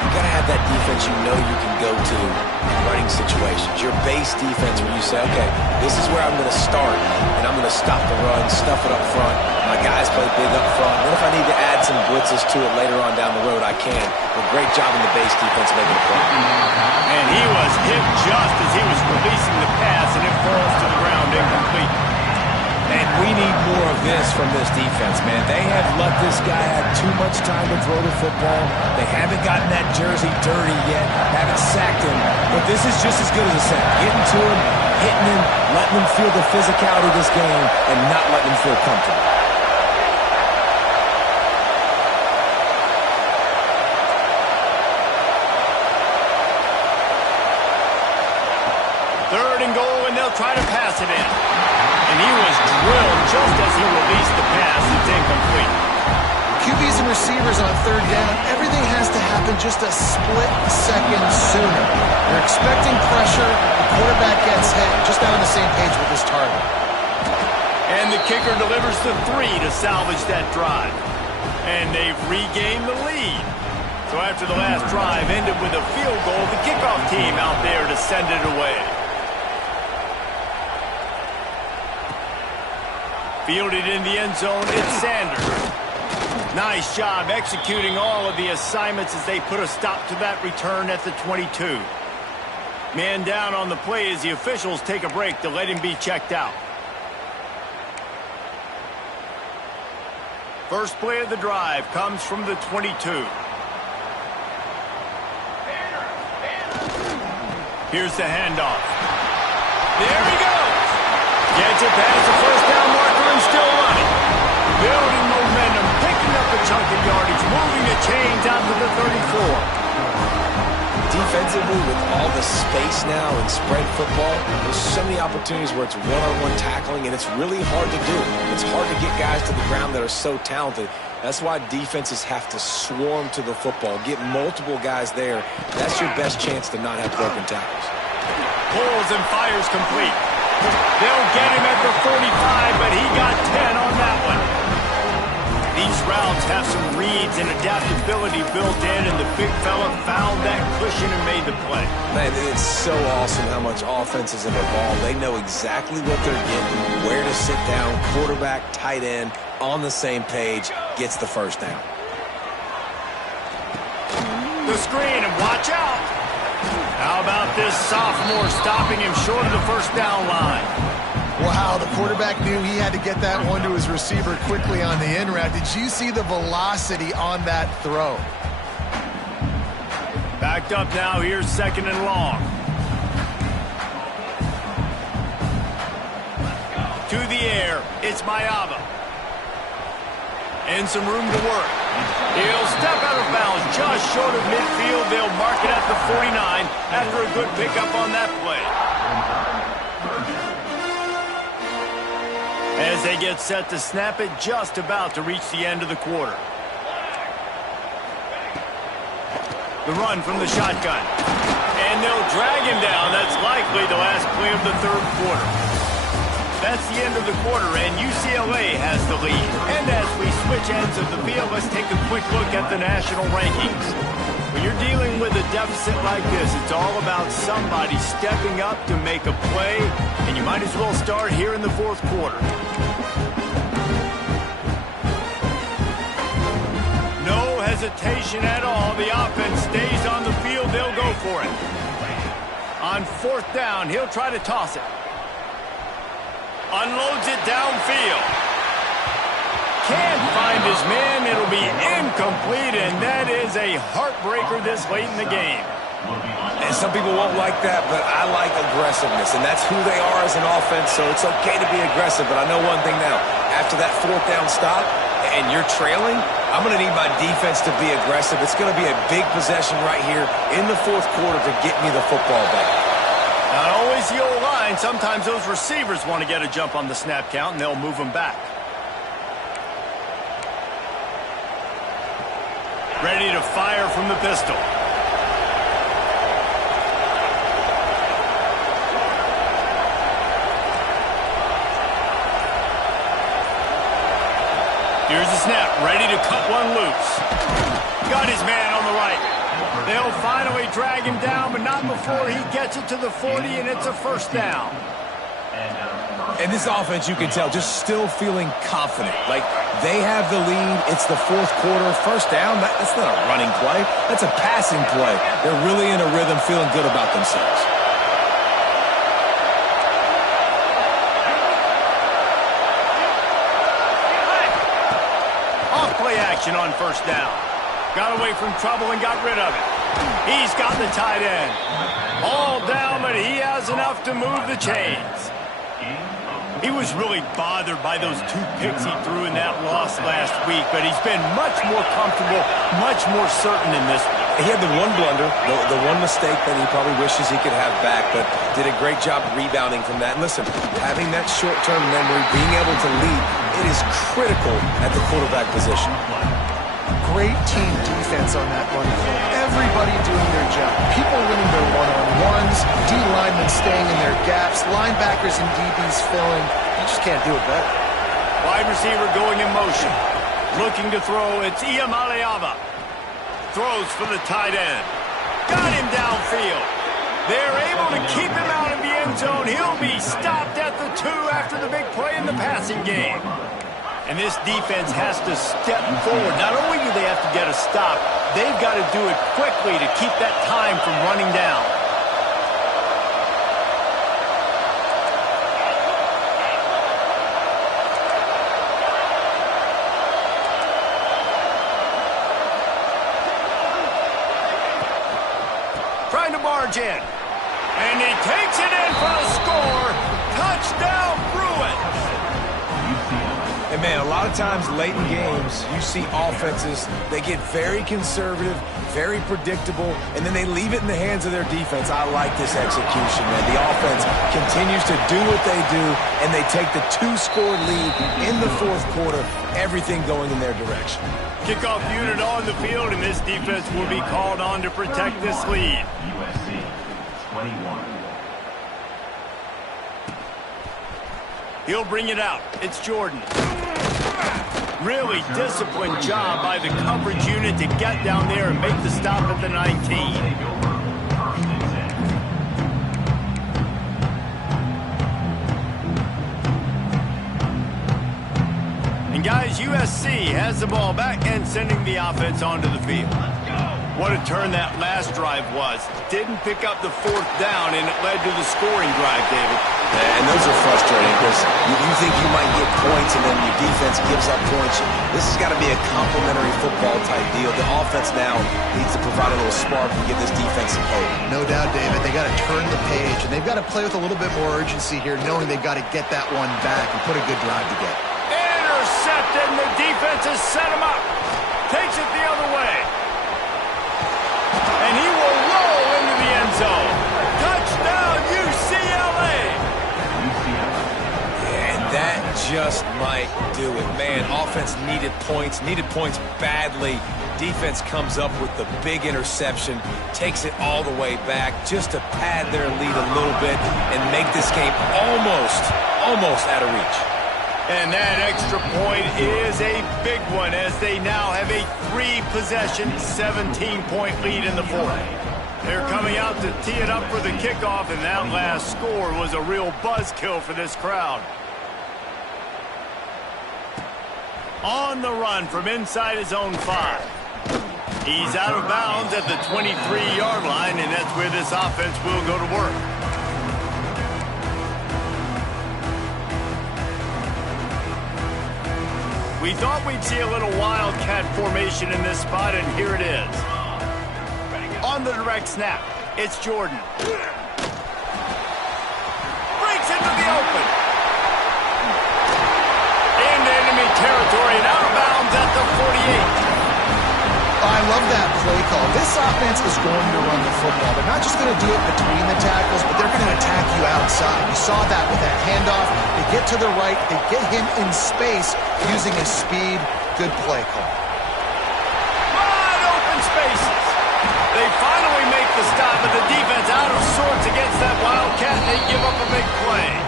You got to have that defense you know you can go to in running situations. Your base defense where you say, okay, this is where I'm going to start, and I'm going to stop the run, stuff it up front. My guys play big up front. Then if I need to add some blitzes to it later on down the road, I can. But great job in the base defense making a play. And he was hit just as he was releasing the pass, and it falls to the ground incomplete. And we need more of this from this defense, man. They have let this guy have too much time to throw the football. They haven't gotten that jersey dirty yet, haven't sacked him. But this is just as good as a sack. Getting to him, hitting him, letting him feel the physicality of this game, and not letting him feel comfortable. Third and goal, and they'll try to pass it in. And he was drilled just as he released the pass. It's incomplete. QBs and receivers on 3rd down, everything has to happen just a split second sooner. They're expecting pressure. The quarterback gets hit. Just not on the same page with his target. And the kicker delivers the 3 to salvage that drive. And they've regained the lead. So after the last drive ended with a field goal, the kickoff team out there to send it away. Fielded in the end zone, it's Sanders. Nice job executing all of the assignments as they put a stop to that return at the 22. Man down on the play as the officials take a break to let him be checked out. First play of the drive comes from the 22. Here's the handoff. There he goes. Gets it past the first down marker and still running. Building momentum, picking up a chunk of yardage, moving the chains out to the 34. Defensively, with all the space now in spread football, there's so many opportunities where it's one-on-one tackling, and it's really hard to do. It's hard to get guys to the ground that are so talented. That's why defenses have to swarm to the football, get multiple guys there. That's your best chance to not have broken tackles. Pulls and fires complete. They'll get him at the 45, but he got 10 on that one. These routes have some reads and adaptability built in, and the big fella found that cushion and made the play. Man, it's so awesome how much offenses have evolved. They know exactly what they're getting, where to sit down, quarterback, tight end, on the same page, gets the first down. The screen, and watch out. How about this sophomore stopping him short of the first down line? Wow, the quarterback knew he had to get that one to his receiver quickly on the in route. Did you see the velocity on that throw? Backed up now, here's second and long. To the air, it's Mayava. And some room to work. He'll step out of bounds just short of midfield. They'll mark it at the 49 after a good pickup on that play. As they get set to snap it, just about to reach the end of the quarter. The run from the shotgun. And they'll drag him down. That's likely the last play of the third quarter. That's the end of the quarter, and UCLA has the lead. And as we switch ends of the field, let's take a quick look at the national rankings. When you're dealing with a deficit like this, it's all about somebody stepping up to make a play, and you might as well start here in the fourth quarter. No hesitation at all. The offense stays on the field. They'll go for it. On fourth down, he'll try to toss it. Unloads it downfield. Can't find his man. It'll be incomplete, and that is a heartbreaker this late in the game. And some people won't like that, but I like aggressiveness, and that's who they are as an offense, so it's okay to be aggressive. But I know one thing now. After that fourth down stop and you're trailing, I'm going to need my defense to be aggressive. It's going to be a big possession right here in the fourth quarter to get me the football back. Not always the old line. Sometimes those receivers want to get a jump on the snap count, and they'll move them back. Ready to fire from the pistol. Here's the snap, ready to cut one loose. Got his man on the right. They'll finally drag him down, but not before he gets it to the 40, and it's a first down. And this offense, you can tell, just still feeling confident. Like, they have the lead. It's the fourth quarter. First down, that's not a running play. That's a passing play. They're really in a rhythm, feeling good about themselves. Off-play action on first down. Got away from trouble and got rid of it. He's got the tight end. All down, but he has enough to move the chains. He was really bothered by those two picks he threw in that loss last week, but he's been much more comfortable, much more certain in this one. He had the one blunder, the one mistake that he probably wishes he could have back, but did a great job rebounding from that. And listen, having that short-term memory, being able to lead, it is critical at the quarterback position. Great team defense on that run play. Everybody doing their job. People winning their one-on-ones, D linemen staying in their gaps, linebackers and DBs filling. You just can't do it better. Wide receiver going in motion. Looking to throw, it's Iyamaleava. Throws for the tight end. Got him downfield. They're able to keep him out of the end zone. He'll be stopped at the 2 after the big play in the passing game. And this defense has to step forward. Not only do they have to get a stop, they've got to do it quickly to keep that time from running down. Trying to barge in. And he takes it in for a score. Touchdown, Bruins! And man, a lot of times late in games, you see offenses, they get very conservative, very predictable, and then they leave it in the hands of their defense. I like this execution, man. The offense continues to do what they do, and they take the 2-score lead in the fourth quarter, everything going in their direction. Kickoff unit on the field, and this defense will be called on to protect this lead. USC 21. He'll bring it out. It's Jordan. Really disciplined job by the coverage unit to get down there and make the stop at the 19. And guys, USC has the ball back and sending the offense onto the field. What a turn that last drive was. Didn't pick up the fourth down, and it led to the scoring drive, David. And those are frustrating because you think you might get points and then your defense gives up points. This has got to be a complementary football type deal. The offense now needs to provide a little spark and give this defense some hope. No doubt, David. They got to turn the page, and they've got to play with a little bit more urgency here, knowing they've got to get that one back and put a good drive together. Intercepted, and the defense has set him up. Takes it the other way. And he will roll into the end zone. Touchdown, UCLA! And that just might do it. Man, offense needed points badly. Defense comes up with the big interception, takes it all the way back just to pad their lead a little bit and make this game almost out of reach. And that extra point is a big one as they now have a 3-possession, 17-point lead in the fourth. They're coming out to tee it up for the kickoff, and that last score was a real buzzkill for this crowd. On the run from inside his own 5. He's out of bounds at the 23-yard line, and that's where this offense will go to work. We thought we'd see a little wildcat formation in this spot, and here it is. On the direct snap, it's Jordan. Breaks into the open. Into enemy territory and out of bounds at the 48. I love that play call. This offense is going to run the football. They're not just going to do it between the tackles, but they're going to attack you outside. You saw that with that handoff. They get to the right. They get him in space using his speed. Good play call. Wide open spaces. They finally make the stop, but the defense out of sorts against that Wildcat, and they give up a big play.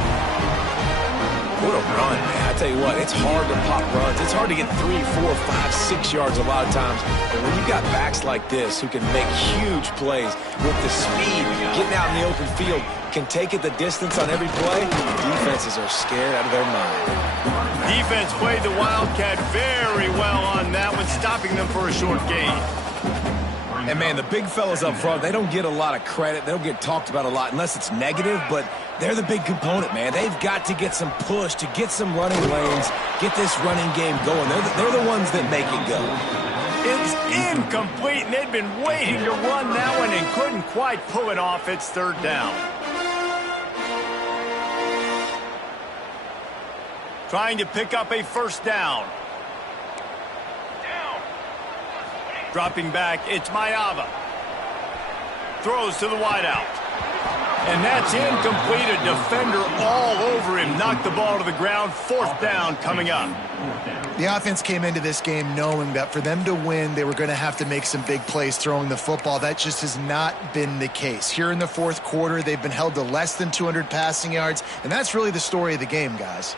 What a run, man. I tell you what, it's hard to pop runs. It's hard to get 3, 4, 5, 6 yards a lot of times. But when you've got backs like this who can make huge plays with the speed, getting out in the open field, can take it the distance on every play, defenses are scared out of their mind. Defense played the Wildcat very well on that one, stopping them for a short gain. And, man, the big fellas up front, they don't get a lot of credit. They don't get talked about a lot unless it's negative, but they're the big component, man. They've got to get some push, to get some running lanes, get this running game going. They're the ones that make it go. It's incomplete, and they'd been waiting to run that one and couldn't quite pull it off. It's third down. Trying to pick up a first down. Dropping back, it's Mayava. Throws to the wideout. And that's incomplete. A defender all over him. Knocked the ball to the ground. Fourth down coming up. The offense came into this game knowing that for them to win, they were going to have to make some big plays throwing the football. That just has not been the case. Here in the fourth quarter, they've been held to less than 200 passing yards, and that's really the story of the game, guys.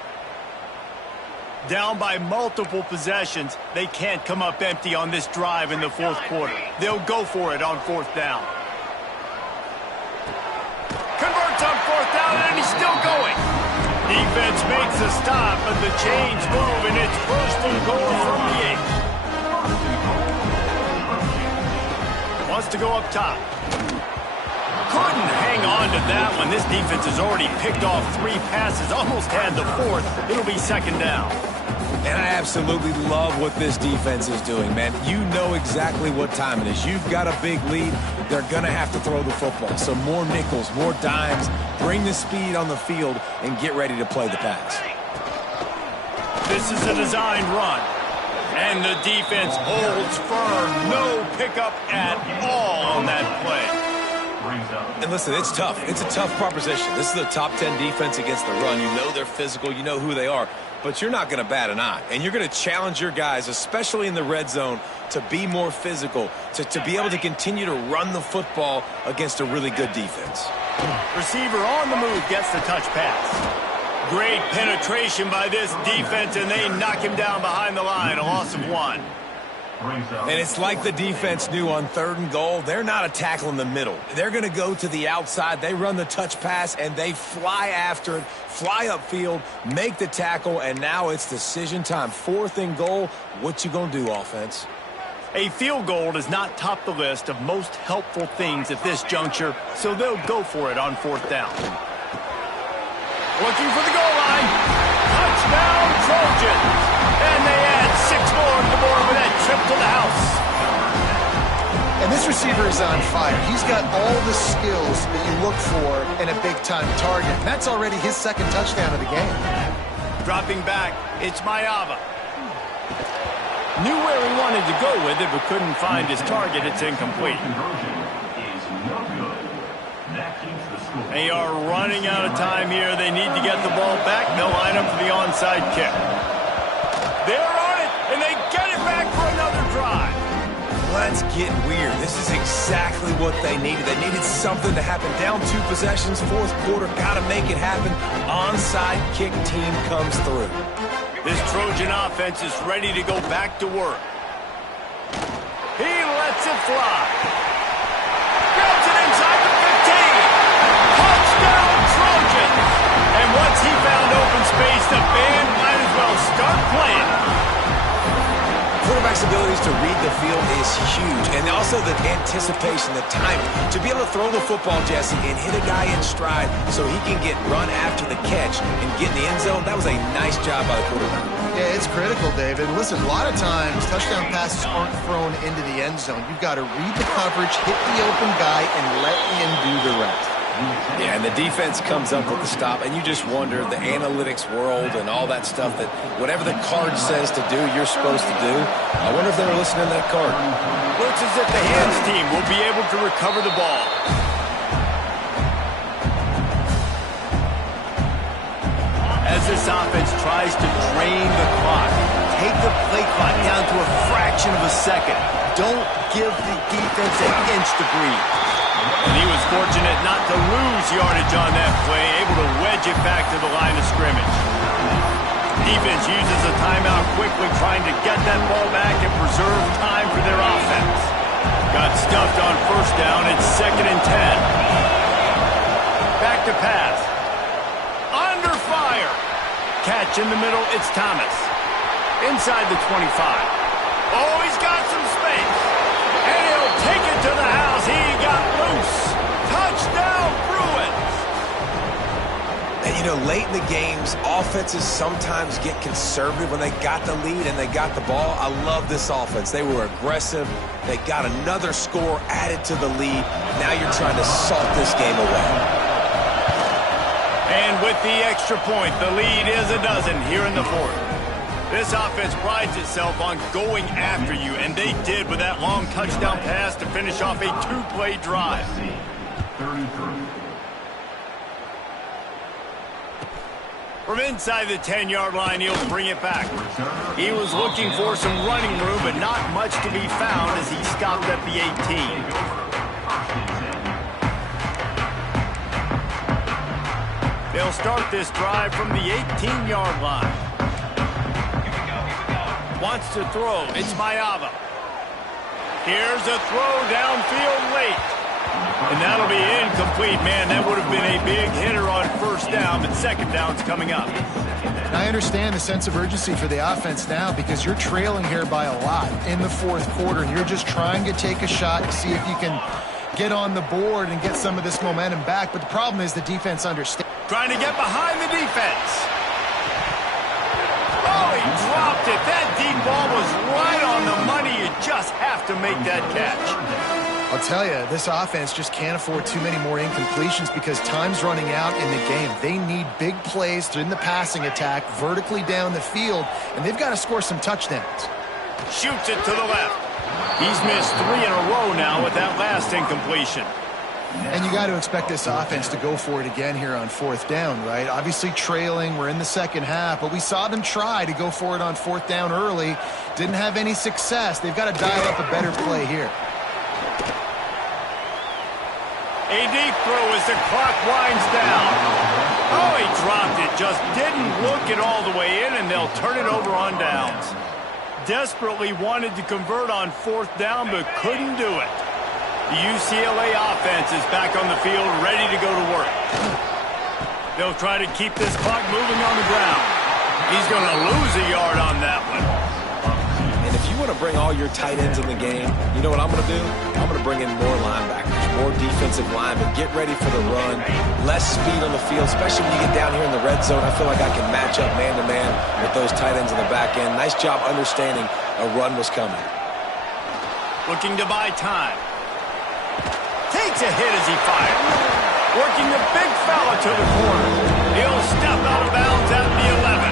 Down by multiple possessions, they can't come up empty on this drive in the fourth quarter. They'll go for it on fourth down. Converts on fourth down, and he's still going. Defense makes a stop, but the chains move, and it's first and goal from the 8. Wants to go up top. Couldn't hang on to that one. This defense has already picked off 3 passes, almost had the 4th. It'll be second down. And I absolutely love what this defense is doing, man. You know exactly what time it is. You've got a big lead. They're going to have to throw the football. So more nickels, more dimes, bring the speed on the field, and get ready to play the pass. This is a designed run. And the defense holds firm. No pickup at all on that play. And listen, it's tough. It's a tough proposition. This is the top 10 defense against the run. You know they're physical. You know who they are. But you're not going to bat an eye. And you're going to challenge your guys, especially in the red zone, to be more physical, to be able to continue to run the football against a really good defense. Receiver on the move gets the touch pass. Great penetration by this defense, and they knock him down behind the line, a loss of 1. And it's like the defense knew on 3rd and goal. They're not a tackle in the middle. They're going to go to the outside. They run the touch pass, and they fly after it, fly upfield, make the tackle, and now it's decision time. 4th and goal. What you going to do, offense? A field goal does not top the list of most helpful things at this juncture, so they'll go for it on 4th down. Looking for the goal line. Touchdown, Trojans. And they add 6 more to the board with that trip to the house. And this receiver is on fire. He's got all the skills that you look for in a big-time target. And that's already his 2nd touchdown of the game. Dropping back, it's Mayava. Knew where he wanted to go with it, but couldn't find his target. It's incomplete. They are running out of time here. They need to get the ball back. They'll line up for the onside kick. They're on it, and they get it back for another drive. Let's get weird. This is exactly what they needed. They needed something to happen. Down 2 possessions, 4th quarter, got to make it happen. Onside kick team comes through. This Trojan offense is ready to go back to work. He lets it fly. Grabs it inside the 15. Touchdown, Trojans! And once he found open space, the band might as well start playing. Quarterback's abilities to read the field is huge, and also the anticipation, the timing. To be able to throw the football, Jesse, and hit a guy in stride so he can get run after the catch and get in the end zone, that was a nice job by the quarterback. Yeah, it's critical, David. Listen, a lot of times touchdown passes aren't thrown into the end zone. You've got to read the coverage, hit the open guy, and let him do the rest. Yeah, and the defense comes up with the stop, and you just wonder, the analytics world and all that stuff, that whatever the card says to do, you're supposed to do. I wonder if they were listening to that card. Looks as if the hands team will be able to recover the ball. As this offense tries to drain the clock, take the play clock down to a fraction of a second. Don't give the defense an inch to breathe. And he was fortunate not to lose yardage on that play, able to wedge it back to the line of scrimmage. Defense uses a timeout quickly, trying to get that ball back and preserve time for their offense. Got stuffed on 1st down. It's 2nd and 10. Back to pass. Under fire. Catch in the middle. It's Thomas. Inside the 25. Oh, he's got some space. And he'll take it to the house. He got loose. Touchdown, Bruins. And, you know, late in the games, offenses sometimes get conservative when they got the lead and they got the ball. I love this offense. They were aggressive. They got another score added to the lead. Now you're trying to salt this game away. And with the extra point, the lead is a dozen here in the 4th. This offense prides itself on going after you, and they did with that long touchdown pass to finish off a 2-play drive. From inside the 10-yard line, he'll bring it back. He was looking for some running room, but not much to be found as he stopped at the 18. They'll start this drive from the 18-yard line. Wants to throw. It's Mayava. Here's a throw downfield late. And that'll be incomplete. Man, that would have been a big hitter on 1st down, but 2nd down's coming up. And I understand the sense of urgency for the offense now because you're trailing here by a lot in the 4th quarter, and you're just trying to take a shot to see if you can get on the board and get some of this momentum back. But the problem is the defense understands. Trying to get behind the defense. Oh, he dropped it. That deep ball was right on the money. You just have to make that catch. I'll tell you, this offense just can't afford too many more incompletions because time's running out in the game. They need big plays in the passing attack, vertically down the field, and they've got to score some touchdowns. Shoots it to the left. He's missed 3 in a row now with that last incompletion. And you got to expect this offense to go for it again here on 4th down, right? Obviously trailing, we're in the second half, but we saw them try to go for it on 4th down early. Didn't have any success. They've got to dial up a better play here. A deep throw as the clock winds down. Oh, he dropped it. Just didn't look it all the way in, and they'll turn it over on downs. Desperately wanted to convert on 4th down, but couldn't do it. The UCLA offense is back on the field, ready to go to work. They'll try to keep this clock moving on the ground. He's going to lose a yard on that one. And if you want to bring all your tight ends in the game, you know what I'm going to do? I'm going to bring in more linebackers, more defensive linemen, get ready for the run, less speed on the field, especially when you get down here in the red zone. I feel like I can match up man-to-man with those tight ends in the back end. Nice job understanding a run was coming. Looking to buy time. Takes a hit as he fires. Working the big fella to the corner. He'll step out of bounds at the 11.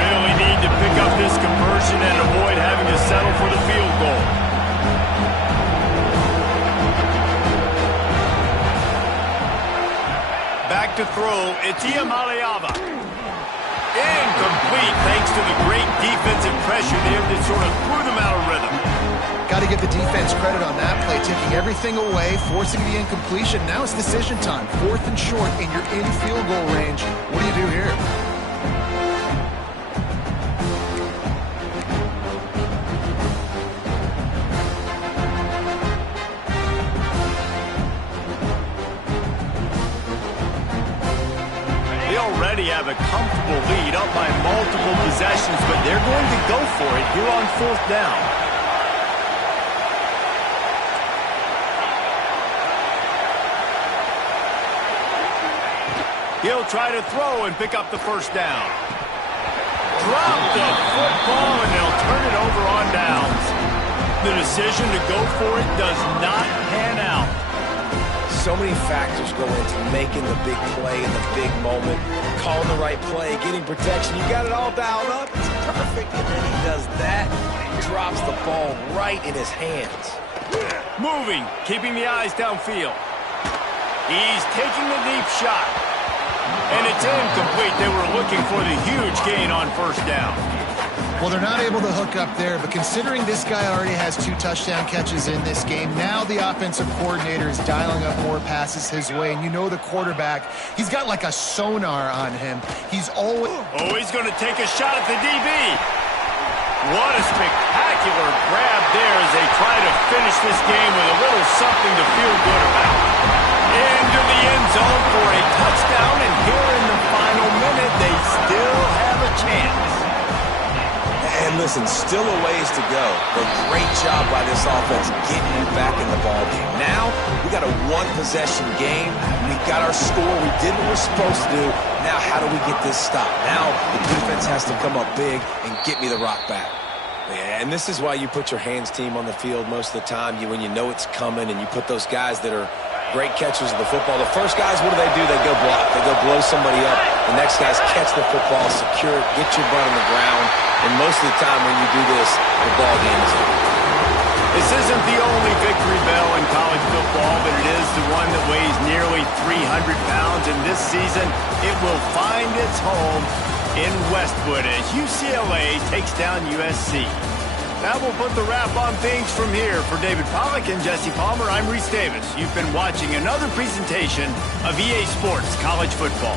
Really need to pick up this conversion and avoid having to settle for the field goal. Back to throw, it's Iamaleava. Incomplete thanks to the great defensive pressure there that sort of threw them out of rhythm. Got to give the defense credit on that play, taking everything away, forcing the incompletion. Now it's decision time. 4th and short, and you're in field goal range. What do you do here? They already have a comfortable lead up by multiple possessions, but they're going to go for it here on 4th down. He'll try to throw and pick up the 1st down. Drop the football, and they'll turn it over on downs. The decision to go for it does not pan out. So many factors go into making the big play in the big moment, calling the right play, getting protection. You got it all dialed up. It's perfect. And then he does that and drops the ball right in his hands. Moving, keeping the eyes downfield. He's taking the deep shot. And it's incomplete. They were looking for the huge gain on 1st down. Well, they're not able to hook up there, but considering this guy already has 2 touchdown catches in this game, now the offensive coordinator is dialing up more passes his way, and you know the quarterback, he's got like a sonar on him. He's always... Oh, he's going to take a shot at the DB. What a spectacular grab there as they try to finish this game with a little something to feel good about. Into the end zone for a touchdown, and here in the final minute, they still have a chance. And listen, still a ways to go, but great job by this offense getting you back in the ballgame. Now, we got a 1-possession game. We got our score. We did what we're supposed to do. Now, how do we get this stopped? Now, the defense has to come up big and get me the rock back. And this is why you put your hands team on the field most of the time, when you know it's coming, and you put those guys that are great catchers of the football. The first guys, what do? They go block. They go blow somebody up. The next guys catch the football, secure it, get your butt on the ground. And most of the time when you do this, the ball game is over. This isn't the only victory bell in college football, but it is the one that weighs nearly 300 pounds. And this season, it will find its home in Westwood as UCLA takes down USC. That will put the wrap on things from here. For David Pollack and Jesse Palmer, I'm Reese Davis. You've been watching another presentation of EA Sports College Football.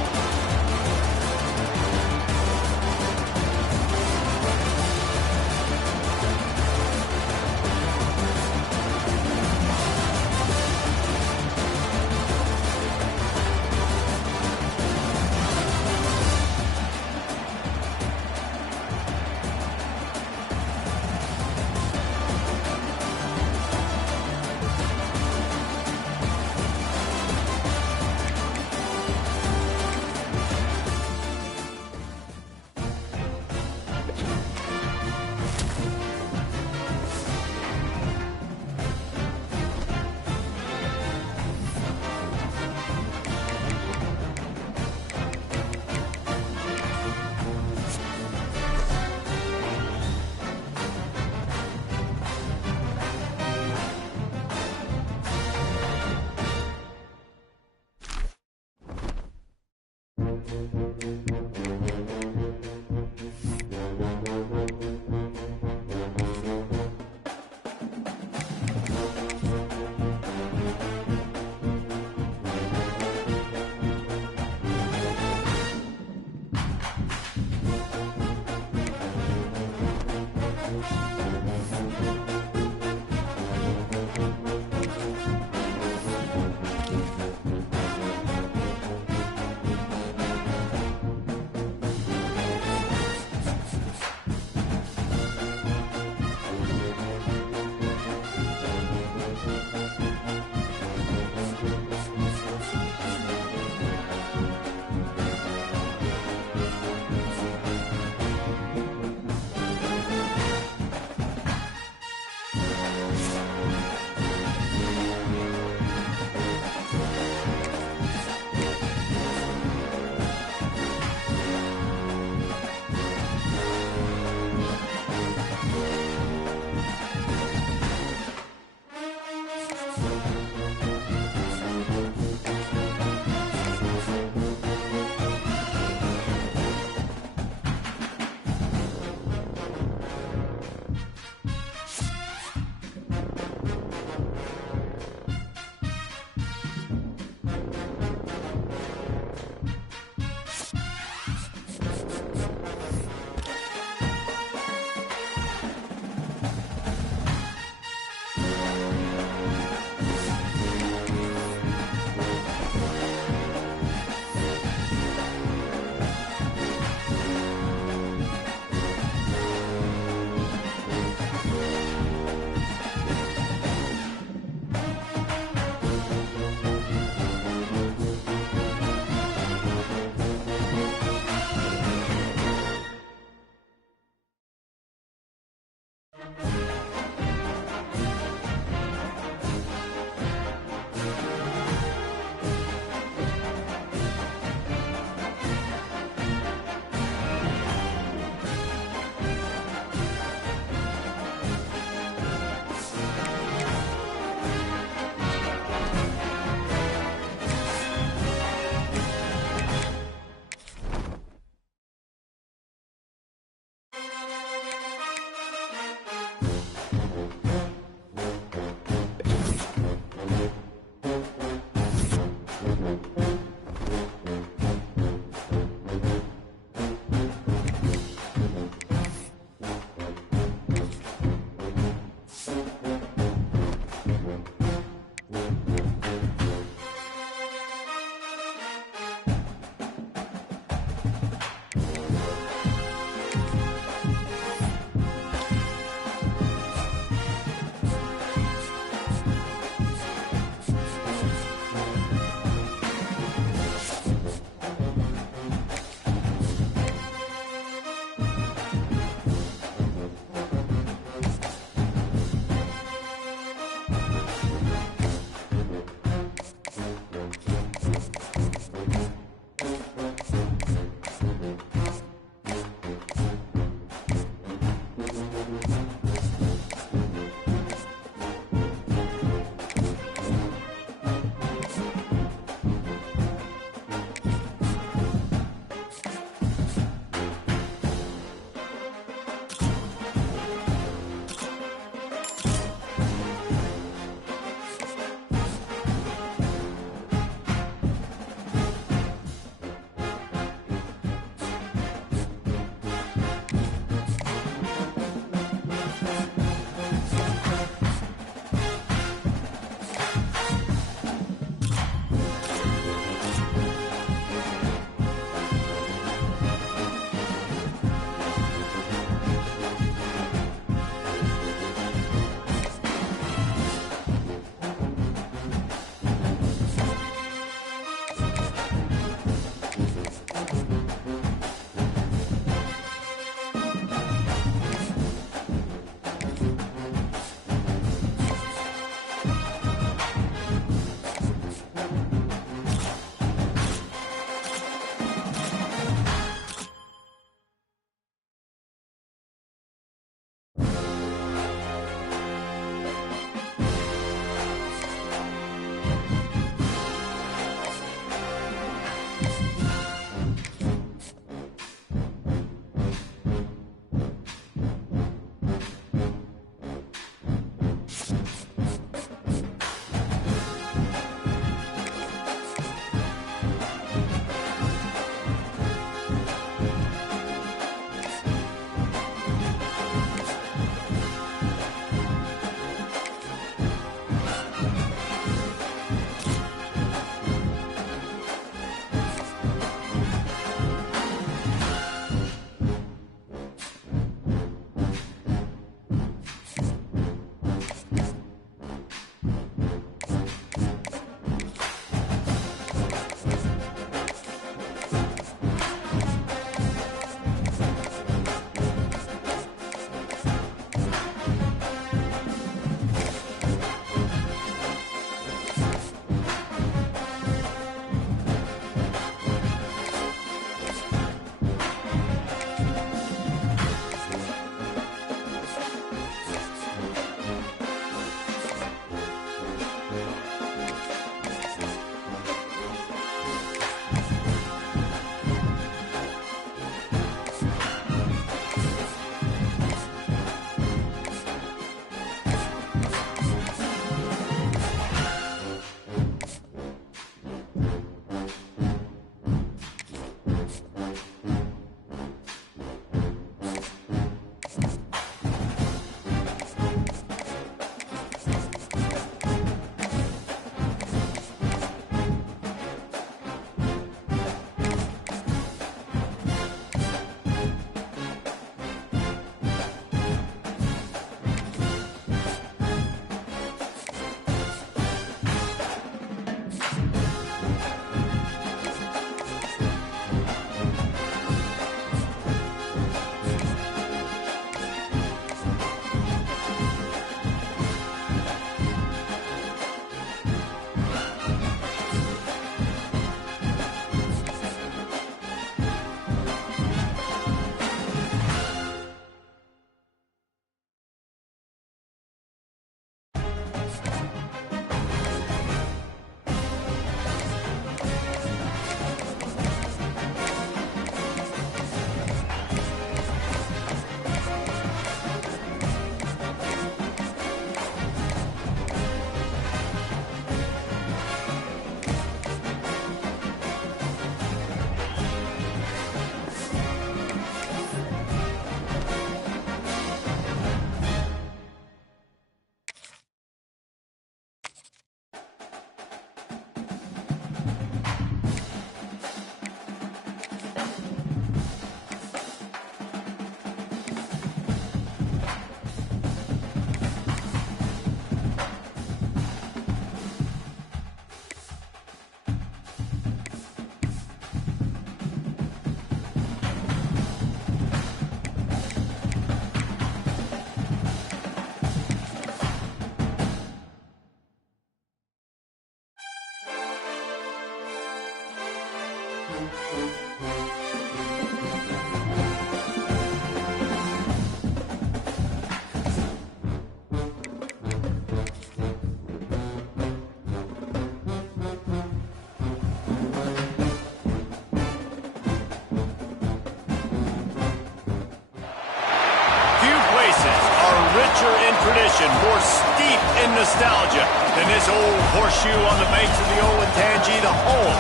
In tradition, more steep in nostalgia than this old horseshoe on the banks of the Olentangy, the home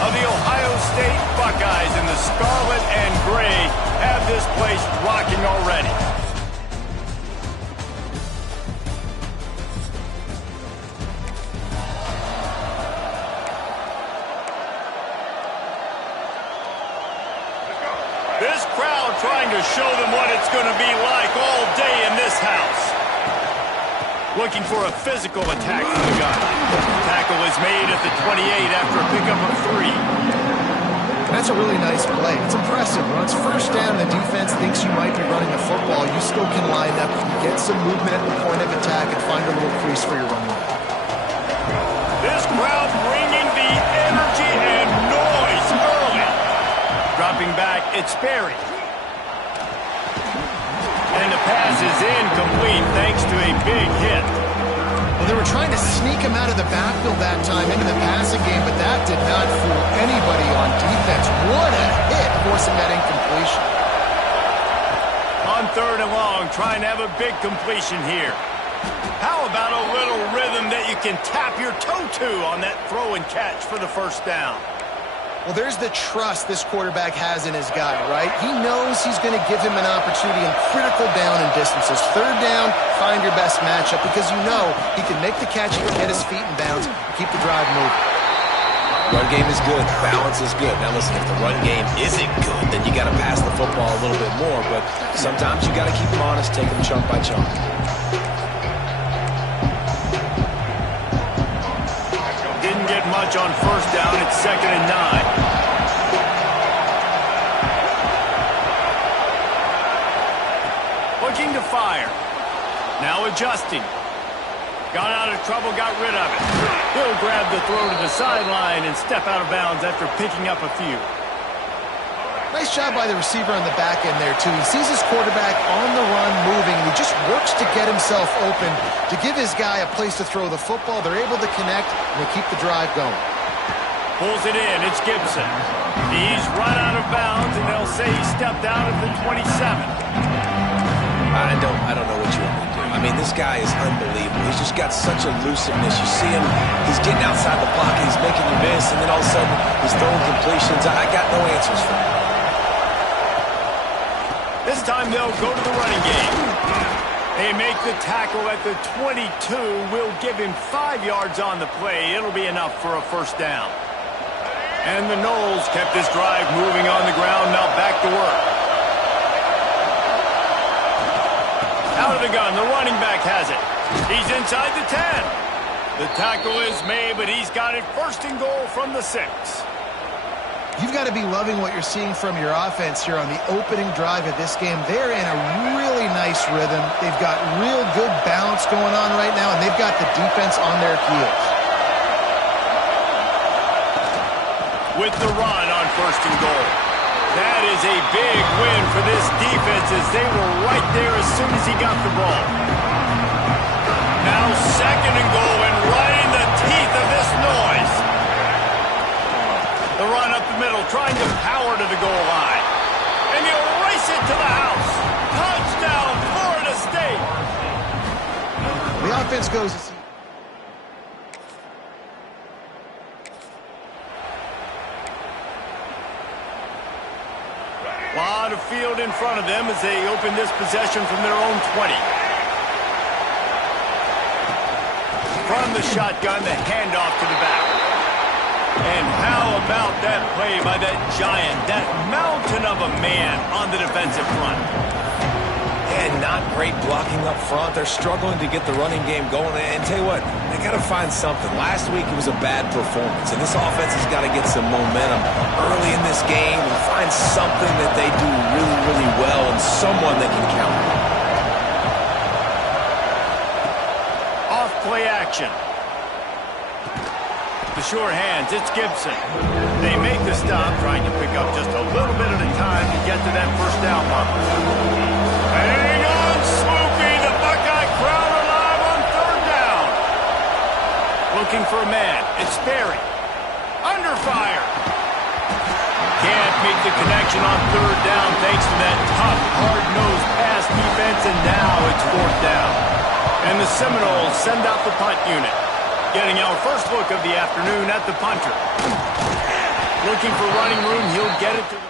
of the Ohio State Buckeyes, and the scarlet and gray have this place rocking already. This crowd trying to show them what it's going to be like all day in this house. Looking for a physical attack from the gun. Tackle is made at the 28 after a pickup of 3. That's a really nice play. It's impressive. When it's first down, the defense thinks you might be running the football. You still can line up, get some movement at the point of attack, and find a little crease for your running back. This crowd bringing the energy and noise early. Dropping back, it's Berry. And the pass is incomplete thanks to a big hit. Well, they were trying to sneak him out of the backfield that time into the passing game, but that did not fool anybody on defense. What a hit, forcing that incompletion. On 3rd and long, trying to have a big completion here. How about a little rhythm that you can tap your toe to on that throw and catch for the first down? Well, there's the trust this quarterback has in his guy, right? He knows he's going to give him an opportunity in critical down and distances. 3rd down, find your best matchup because you know he can make the catch, he can get his feet in bounds, and keep the drive moving. Run game is good. Balance is good. Now listen, if the run game isn't good, then you got to pass the football a little bit more. But sometimes you got to keep them honest, take them chunk by chunk. Much on 1st down, it's 2nd and 9. Looking to fire. Now adjusting. Got out of trouble, got rid of it. He'll grab the throw to the sideline and step out of bounds after picking up a few. Nice job by the receiver on the back end there, too. He sees his quarterback on the run moving, and he just works to get himself open to give his guy a place to throw the football. They're able to connect, and they keep the drive going. Pulls it in. It's Gibson. He's run out of bounds, and they'll say he stepped out of the 27. I don't know what you want me to do. I mean, this guy is unbelievable. He's just got such elusiveness. You see him, he's getting outside the pocket, he's making you miss, and then all of a sudden he's throwing completions. I got no answers for him. This time they'll go to the running game. They make the tackle at the 22. Will give him 5 yards on the play. It'll be enough for a 1st down. And the Noles kept this drive moving on the ground. Now back to work. Out of the gun. The running back has it. He's inside the 10. The tackle is made, but he's got it 1st and goal from the 6. You've got to be loving what you're seeing from your offense here on the opening drive of this game. They're in a really nice rhythm. They've got real good balance going on right now, and they've got the defense on their heels. With the run on 1st and goal. That is a big win for this defense as they were right there as soon as he got the ball. Now 2nd and goal and right in the teeth of this noise. The run up the middle, trying to power to the goal line. And you race it to the house. Touchdown, Florida State. The offense goes to see. Lot of field in front of them as they open this possession from their own 20. From the shotgun, the handoff to the back. And how about that play by that giant, that mountain of a man on the defensive front? And not great blocking up front. They're struggling to get the running game going. And tell you what, they got to find something. Last week it was a bad performance, and this offense has got to get some momentum early in this game and find something that they do really, really well and someone they can count on. Off play action. The sure hands, it's Gibson. They make the stop, trying to pick up just a little bit at a time to get to that first down marker. Hang on, Swoopy, the Buckeye crowd alive on third down. Looking for a man, it's Sperry. Under fire. Can't make the connection on third down thanks to that tough, hard-nosed pass defense, and now it's fourth down. And the Seminoles send out the punt unit. Getting our first look of the afternoon at the punter. Looking for running room, he'll get it to the...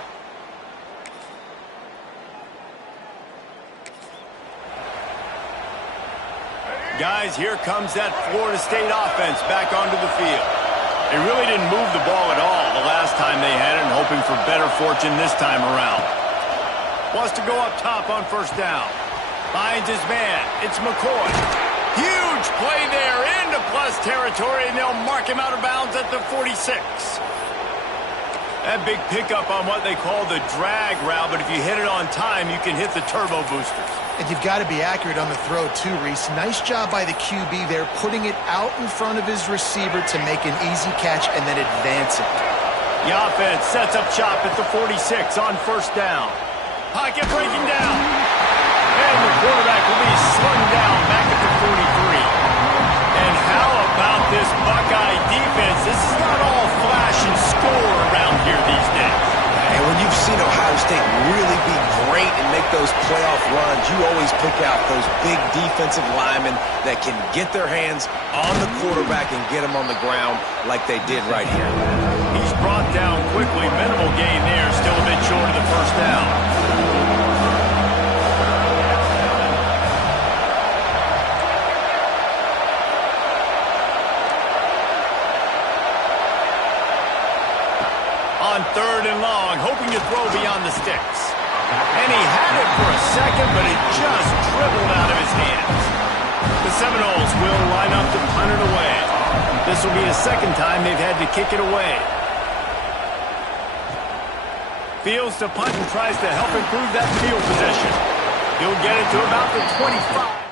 Guys, here comes that Florida State offense back onto the field. They really didn't move the ball at all the last time they had it, and hoping for better fortune this time around. Wants to go up top on first down. Finds his man. It's McCoy. Huge play there into plus territory, and they'll mark him out of bounds at the 46. That big pickup on what they call the drag route, but if you hit it on time, you can hit the turbo boosters. And you've got to be accurate on the throw, too, Reese. Nice job by the QB there, putting it out in front of his receiver to make an easy catch and then advance it. The offense sets up shop at the 46 on first down. Pocket breaking down. And the quarterback will be slung down back at the 43. And how about this Buckeye defense? This is not all flash and score around here these days. And when you've seen Ohio State really be great and make those playoff runs, you always pick out those big defensive linemen that can get their hands on the quarterback and get him on the ground like they did right here. He's brought down quickly. Minimal gain there. Still a bit short of the first down. On third and long, hoping to throw beyond the sticks. And he had it for a second, but it just dribbled out of his hands. The Seminoles will line up to punt it away. This will be the second time they've had to kick it away. Fields to punt and tries to help improve that field position. He'll get it to about the 25.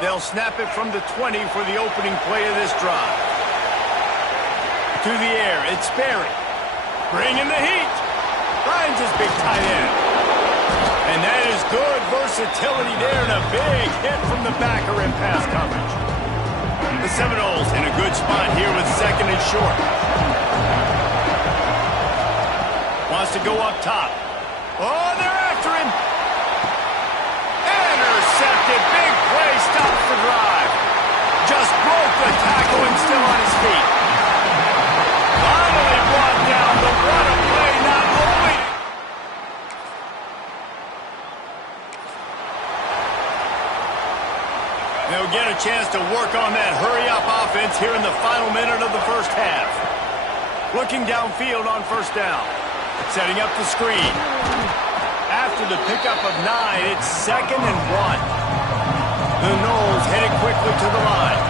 They'll snap it from the 20 for the opening play of this drive. To the air, it's Sperry. Bringing the heat. Finds his big tight end. And that is good versatility there, and a big hit from the backer in pass coverage. The Seminoles in a good spot here with second and short. Wants to go up top. Oh, they're after him. Intercepted. Big play. Stops the drive. Just broke the tackle and still on his feet. Finally brought down, but what a play. Not only... They'll get a chance to work on that hurry-up offense here in the final minute of the first half. Looking downfield on first down. Setting up the screen. After the pickup of 9, it's 2nd and 1. The Noles headed quickly to the line.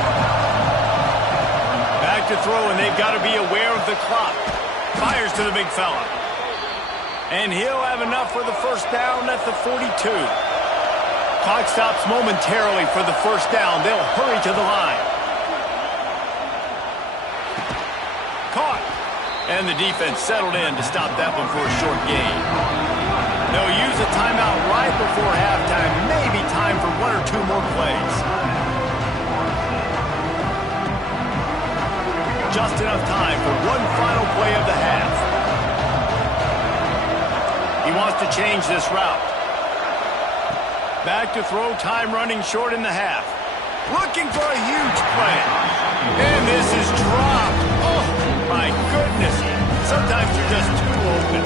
Back to throw, and they've got to be aware of the clock. Fires to the big fella. And he'll have enough for the first down at the 42. Clock stops momentarily for the first down. They'll hurry to the line. Caught. And the defense settled in to stop that one for a short gain. They'll use a timeout right before halftime. Maybe time for 1 or 2 more plays. Just enough time for one final play of the half. He wants to change this route. Back to throw, time running short in the half. Looking for a huge play. And this is dropped. Oh, my goodness. Sometimes you're just too open.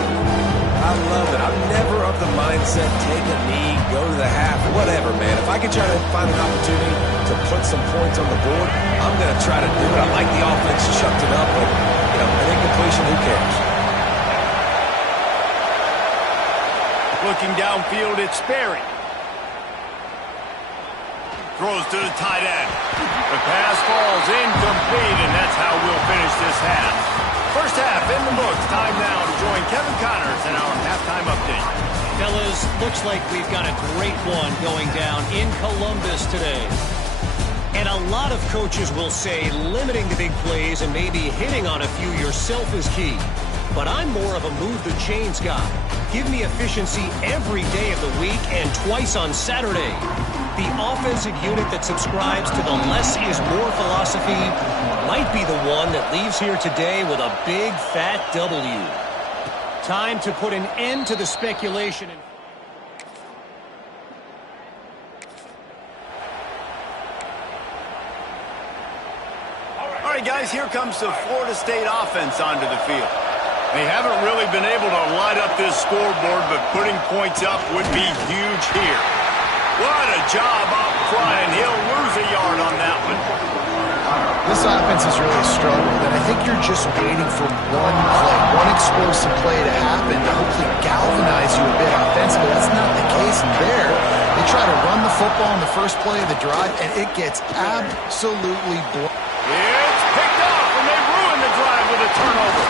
I love it. I'm never of the mindset, take a knee, go to the half, whatever, man. If I can try to find an opportunity to put some points on the board, I'm going to try to do it. I like the offense, chucked it up, but, an incompletion, who cares? Looking downfield, it's Sperry. Throws to the tight end. The pass falls incomplete, and that's how we'll finish this half. First half in the books. Time now to join Kevin Connors in our halftime update. Fellas, looks like we've got a great one going down in Columbus today. And a lot of coaches will say limiting the big plays and maybe hitting on a few yourself is key. But I'm more of a move the chains guy. Give me efficiency every day of the week and twice on Saturday. The offensive unit that subscribes to the less is more philosophy might be the one that leaves here today with a big fat W. Time to put an end to the speculation. All right, guys, here comes the Florida State offense onto the field. They haven't really been able to light up this scoreboard, but putting points up would be huge here. What a job up front, and he'll lose a yard on that one. This offense has really struggled, and I think you're just waiting for one play, one explosive play to happen to hopefully galvanize you a bit offensively. That's not the case in there. They try to run the football in the first play of the drive, and it gets absolutely blown. It's picked off, and they ruin the drive with a turnover.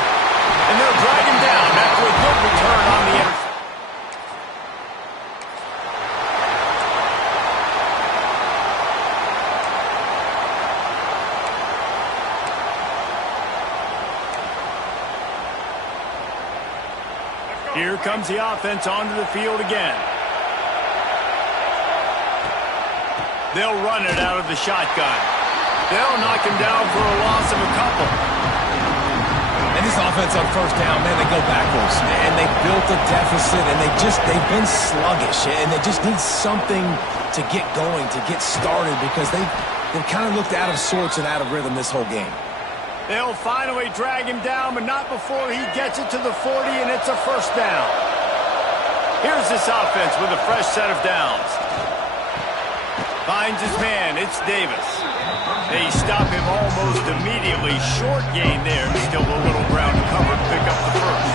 And they'll drag him down after a good return on the interception. Here comes the offense onto the field again. They'll run it out of the shotgun. They'll knock him down for a loss of a couple. And this offense on first down, man, they go backwards. And they built a deficit, and they've been sluggish. And they just need something to get going, to get started, because they've kind of looked out of sorts and out of rhythm this whole game. They'll finally drag him down, but not before he gets it to the 40, and it's a first down. Here's this offense with a fresh set of downs. Finds his man. It's Davis. They stop him almost immediately. Short gain there. Still a little ground to cover to pick up the first.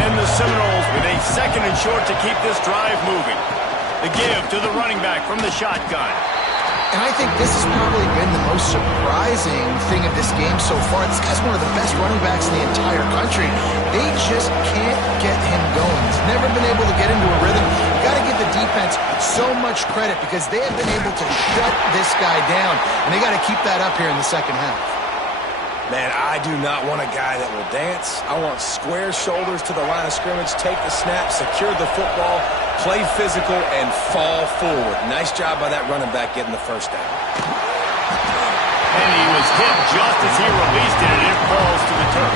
And the Seminoles with a second and short to keep this drive moving. The give to the running back from the shotgun. And I think this has probably been the most surprising thing of this game so far. This guy's one of the best running backs in the entire country. They just can't get him going. He's never been able to get into a rhythm. You got to give the defense so much credit because they have been able to shut this guy down. And they got to keep that up here in the second half. Man, I do not want a guy that will dance. I want square shoulders to the line of scrimmage, take the snap, secure the football, play physical, and fall forward. Nice job by that running back getting the first down. And he was hit just as he released it, and it falls to the turf.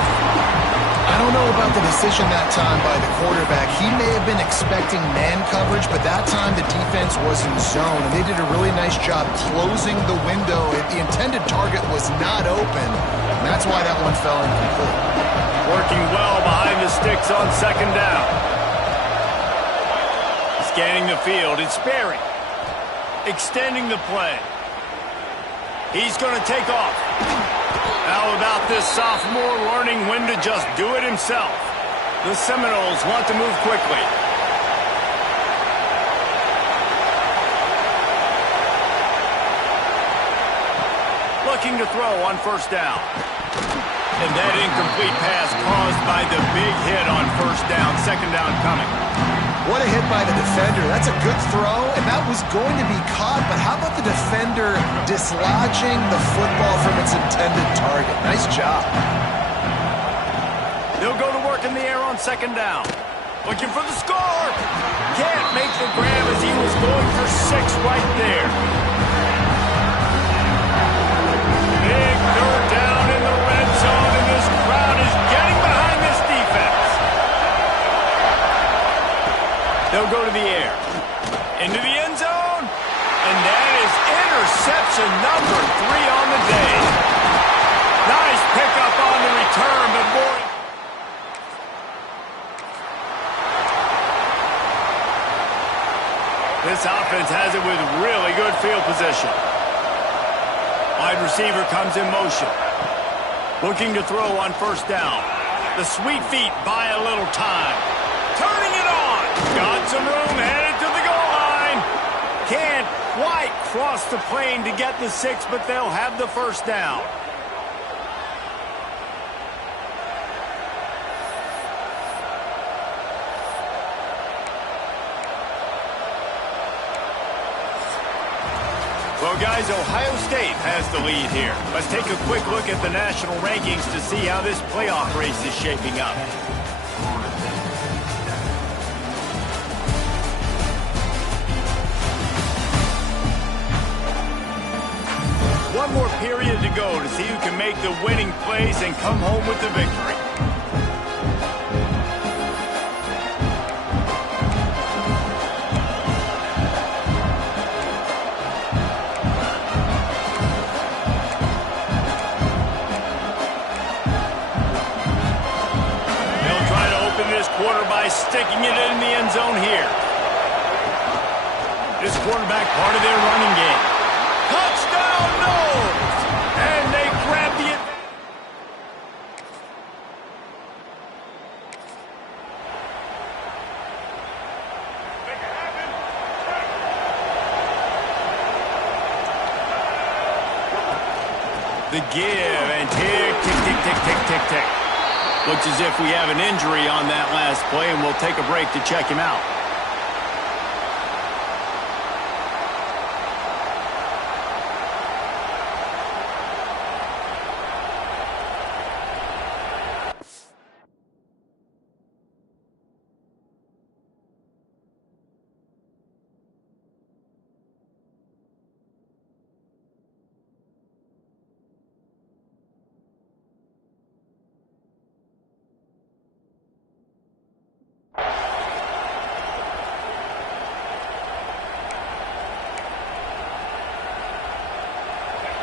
I don't know about the decision that time by the quarterback. He may have been expecting man coverage, but that time the defense was in zone, and they did a really nice job closing the window. The intended target was not open, and that's why that one fell incomplete. Working well behind the sticks on second down. Scanning the field, it's Sperry. Extending the play. He's going to take off. How about this sophomore learning when to just do it himself? The Seminoles want to move quickly. Looking to throw on first down. And that incomplete pass caused by the big hit on first down. Second down coming. What a hit by the defender. That's a good throw, and that was going to be caught, but how about the defender dislodging the football from its intended target? Nice job. They'll go to work in the air on second down. Looking for the score. Can't make the grab as he was going for 6 right there. Big third down in the red zone, and this crowd is getting behind this defense. They'll go to the air. Into the end zone. And that is interception number 3 on the day. Nice pickup on the return, but boy. This offense has it with really good field position. Wide receiver comes in motion. Looking to throw on first down. The sweet feet buy a little time. Turning it on. Got some room, headed to the goal line. Can't quite cross the plane to get the 6, but they'll have the first down. Well, guys, Ohio State has the lead here. Let's take a quick look at the national rankings to see how this playoff race is shaping up. One more period to go to see who can make the winning plays and come home with the victory. This quarter by sticking it in the end zone here. This quarterback part of their running game. Touchdown, Noles! And they grab the advantage. The give and tick, tick, tick, tick, tick, tick, tick. Looks as if we have an injury on that last play, and we'll take a break to check him out.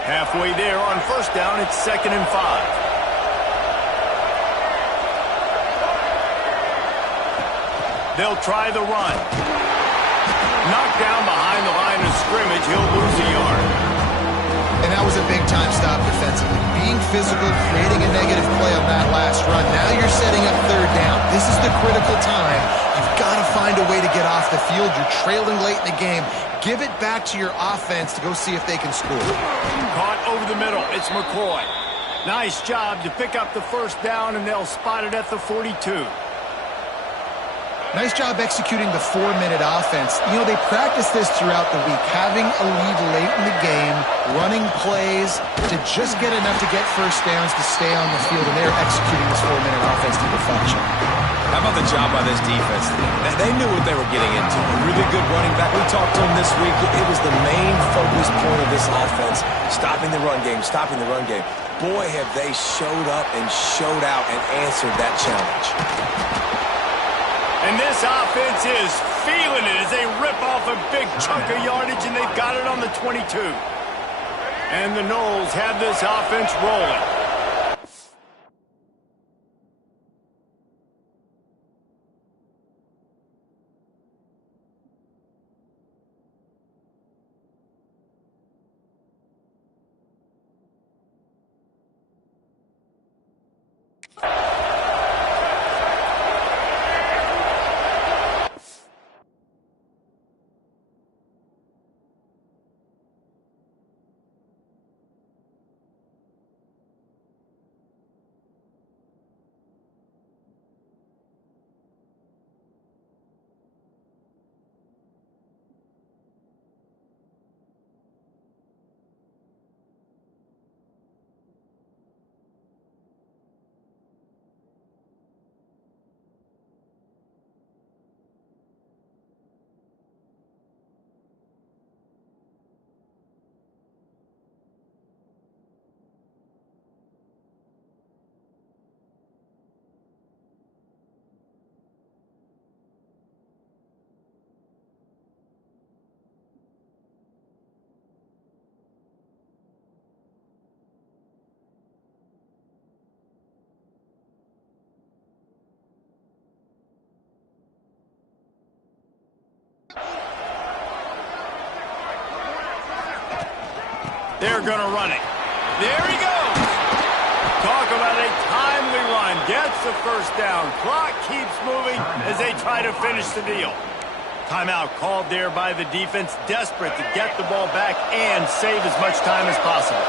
Halfway there on first down, it's 2nd and 5. They'll try the run. Knocked down behind the line of scrimmage, he'll lose a yard. And that was a big-time stop defensively. Being physical, creating a negative play on that last run. Now you're setting up 3rd down. This is the critical time. You've got to find a way to get off the field. You're trailing late in the game. Give it back to your offense to go see if they can score. Caught over the middle. It's McCoy. Nice job to pick up the first down, and they'll spot it at the 42. Nice job executing the 4-minute offense. You know, they practice this throughout the week, having a lead late in the game, running plays to just get enough to get first downs to stay on the field, and they're executing this 4-minute offense to perfection. How about the job by this defense? They knew what they were getting into. A really good running back. We talked to him this week. It was the main focus point of this offense, stopping the run game, stopping the run game. Boy, have they showed up and showed out and answered that challenge. And this offense is feeling it as they rip off a big chunk of yardage, and they've got it on the 22. And the Noles have this offense rolling. They're going to run it. There he goes. Talk about a timely run. Gets the first down. Clock keeps moving as they try to finish the deal. Timeout called there by the defense, desperate to get the ball back and save as much time as possible.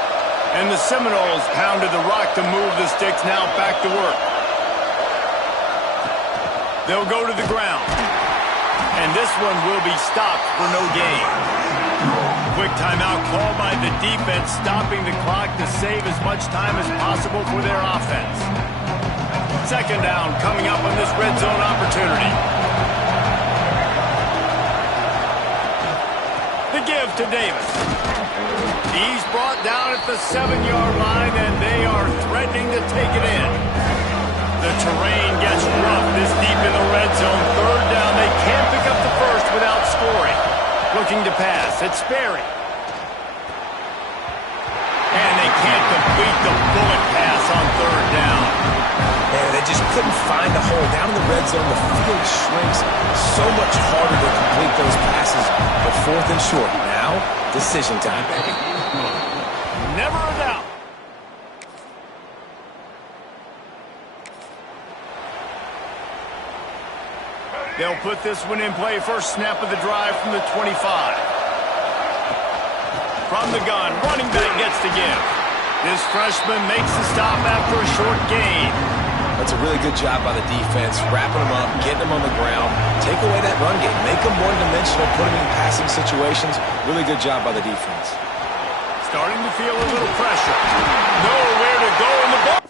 And the Seminoles pounded the rock to move the sticks, now back to work. They'll go to the ground. And this one will be stopped for no gain. quick timeout called by the defense, stopping the clock to save as much time as possible for their offense. Second down coming up on this red zone opportunity. The give to Davis. He's brought down at the 7-yard line, and they are threatening to take it in. The terrain gets rough this deep in the red zone. Third down, they can't pick up the first without scoring. Looking to pass, it's Sperry. And they can't complete the bullet pass on third down. And they just couldn't find a hole. Down in the red zone, the field shrinks. So much harder to complete those passes. But fourth and short. Now, decision time, baby. Never a doubt. They'll put this one in play. First snap of the drive from the 25. From the gun, running back gets the give. This freshman makes the stop after a short gain. That's a really good job by the defense, wrapping them up, getting them on the ground, take away that run game, make them one-dimensional, put them in passing situations. Really good job by the defense. Starting to feel a little pressure. Nowhere to go in the ball.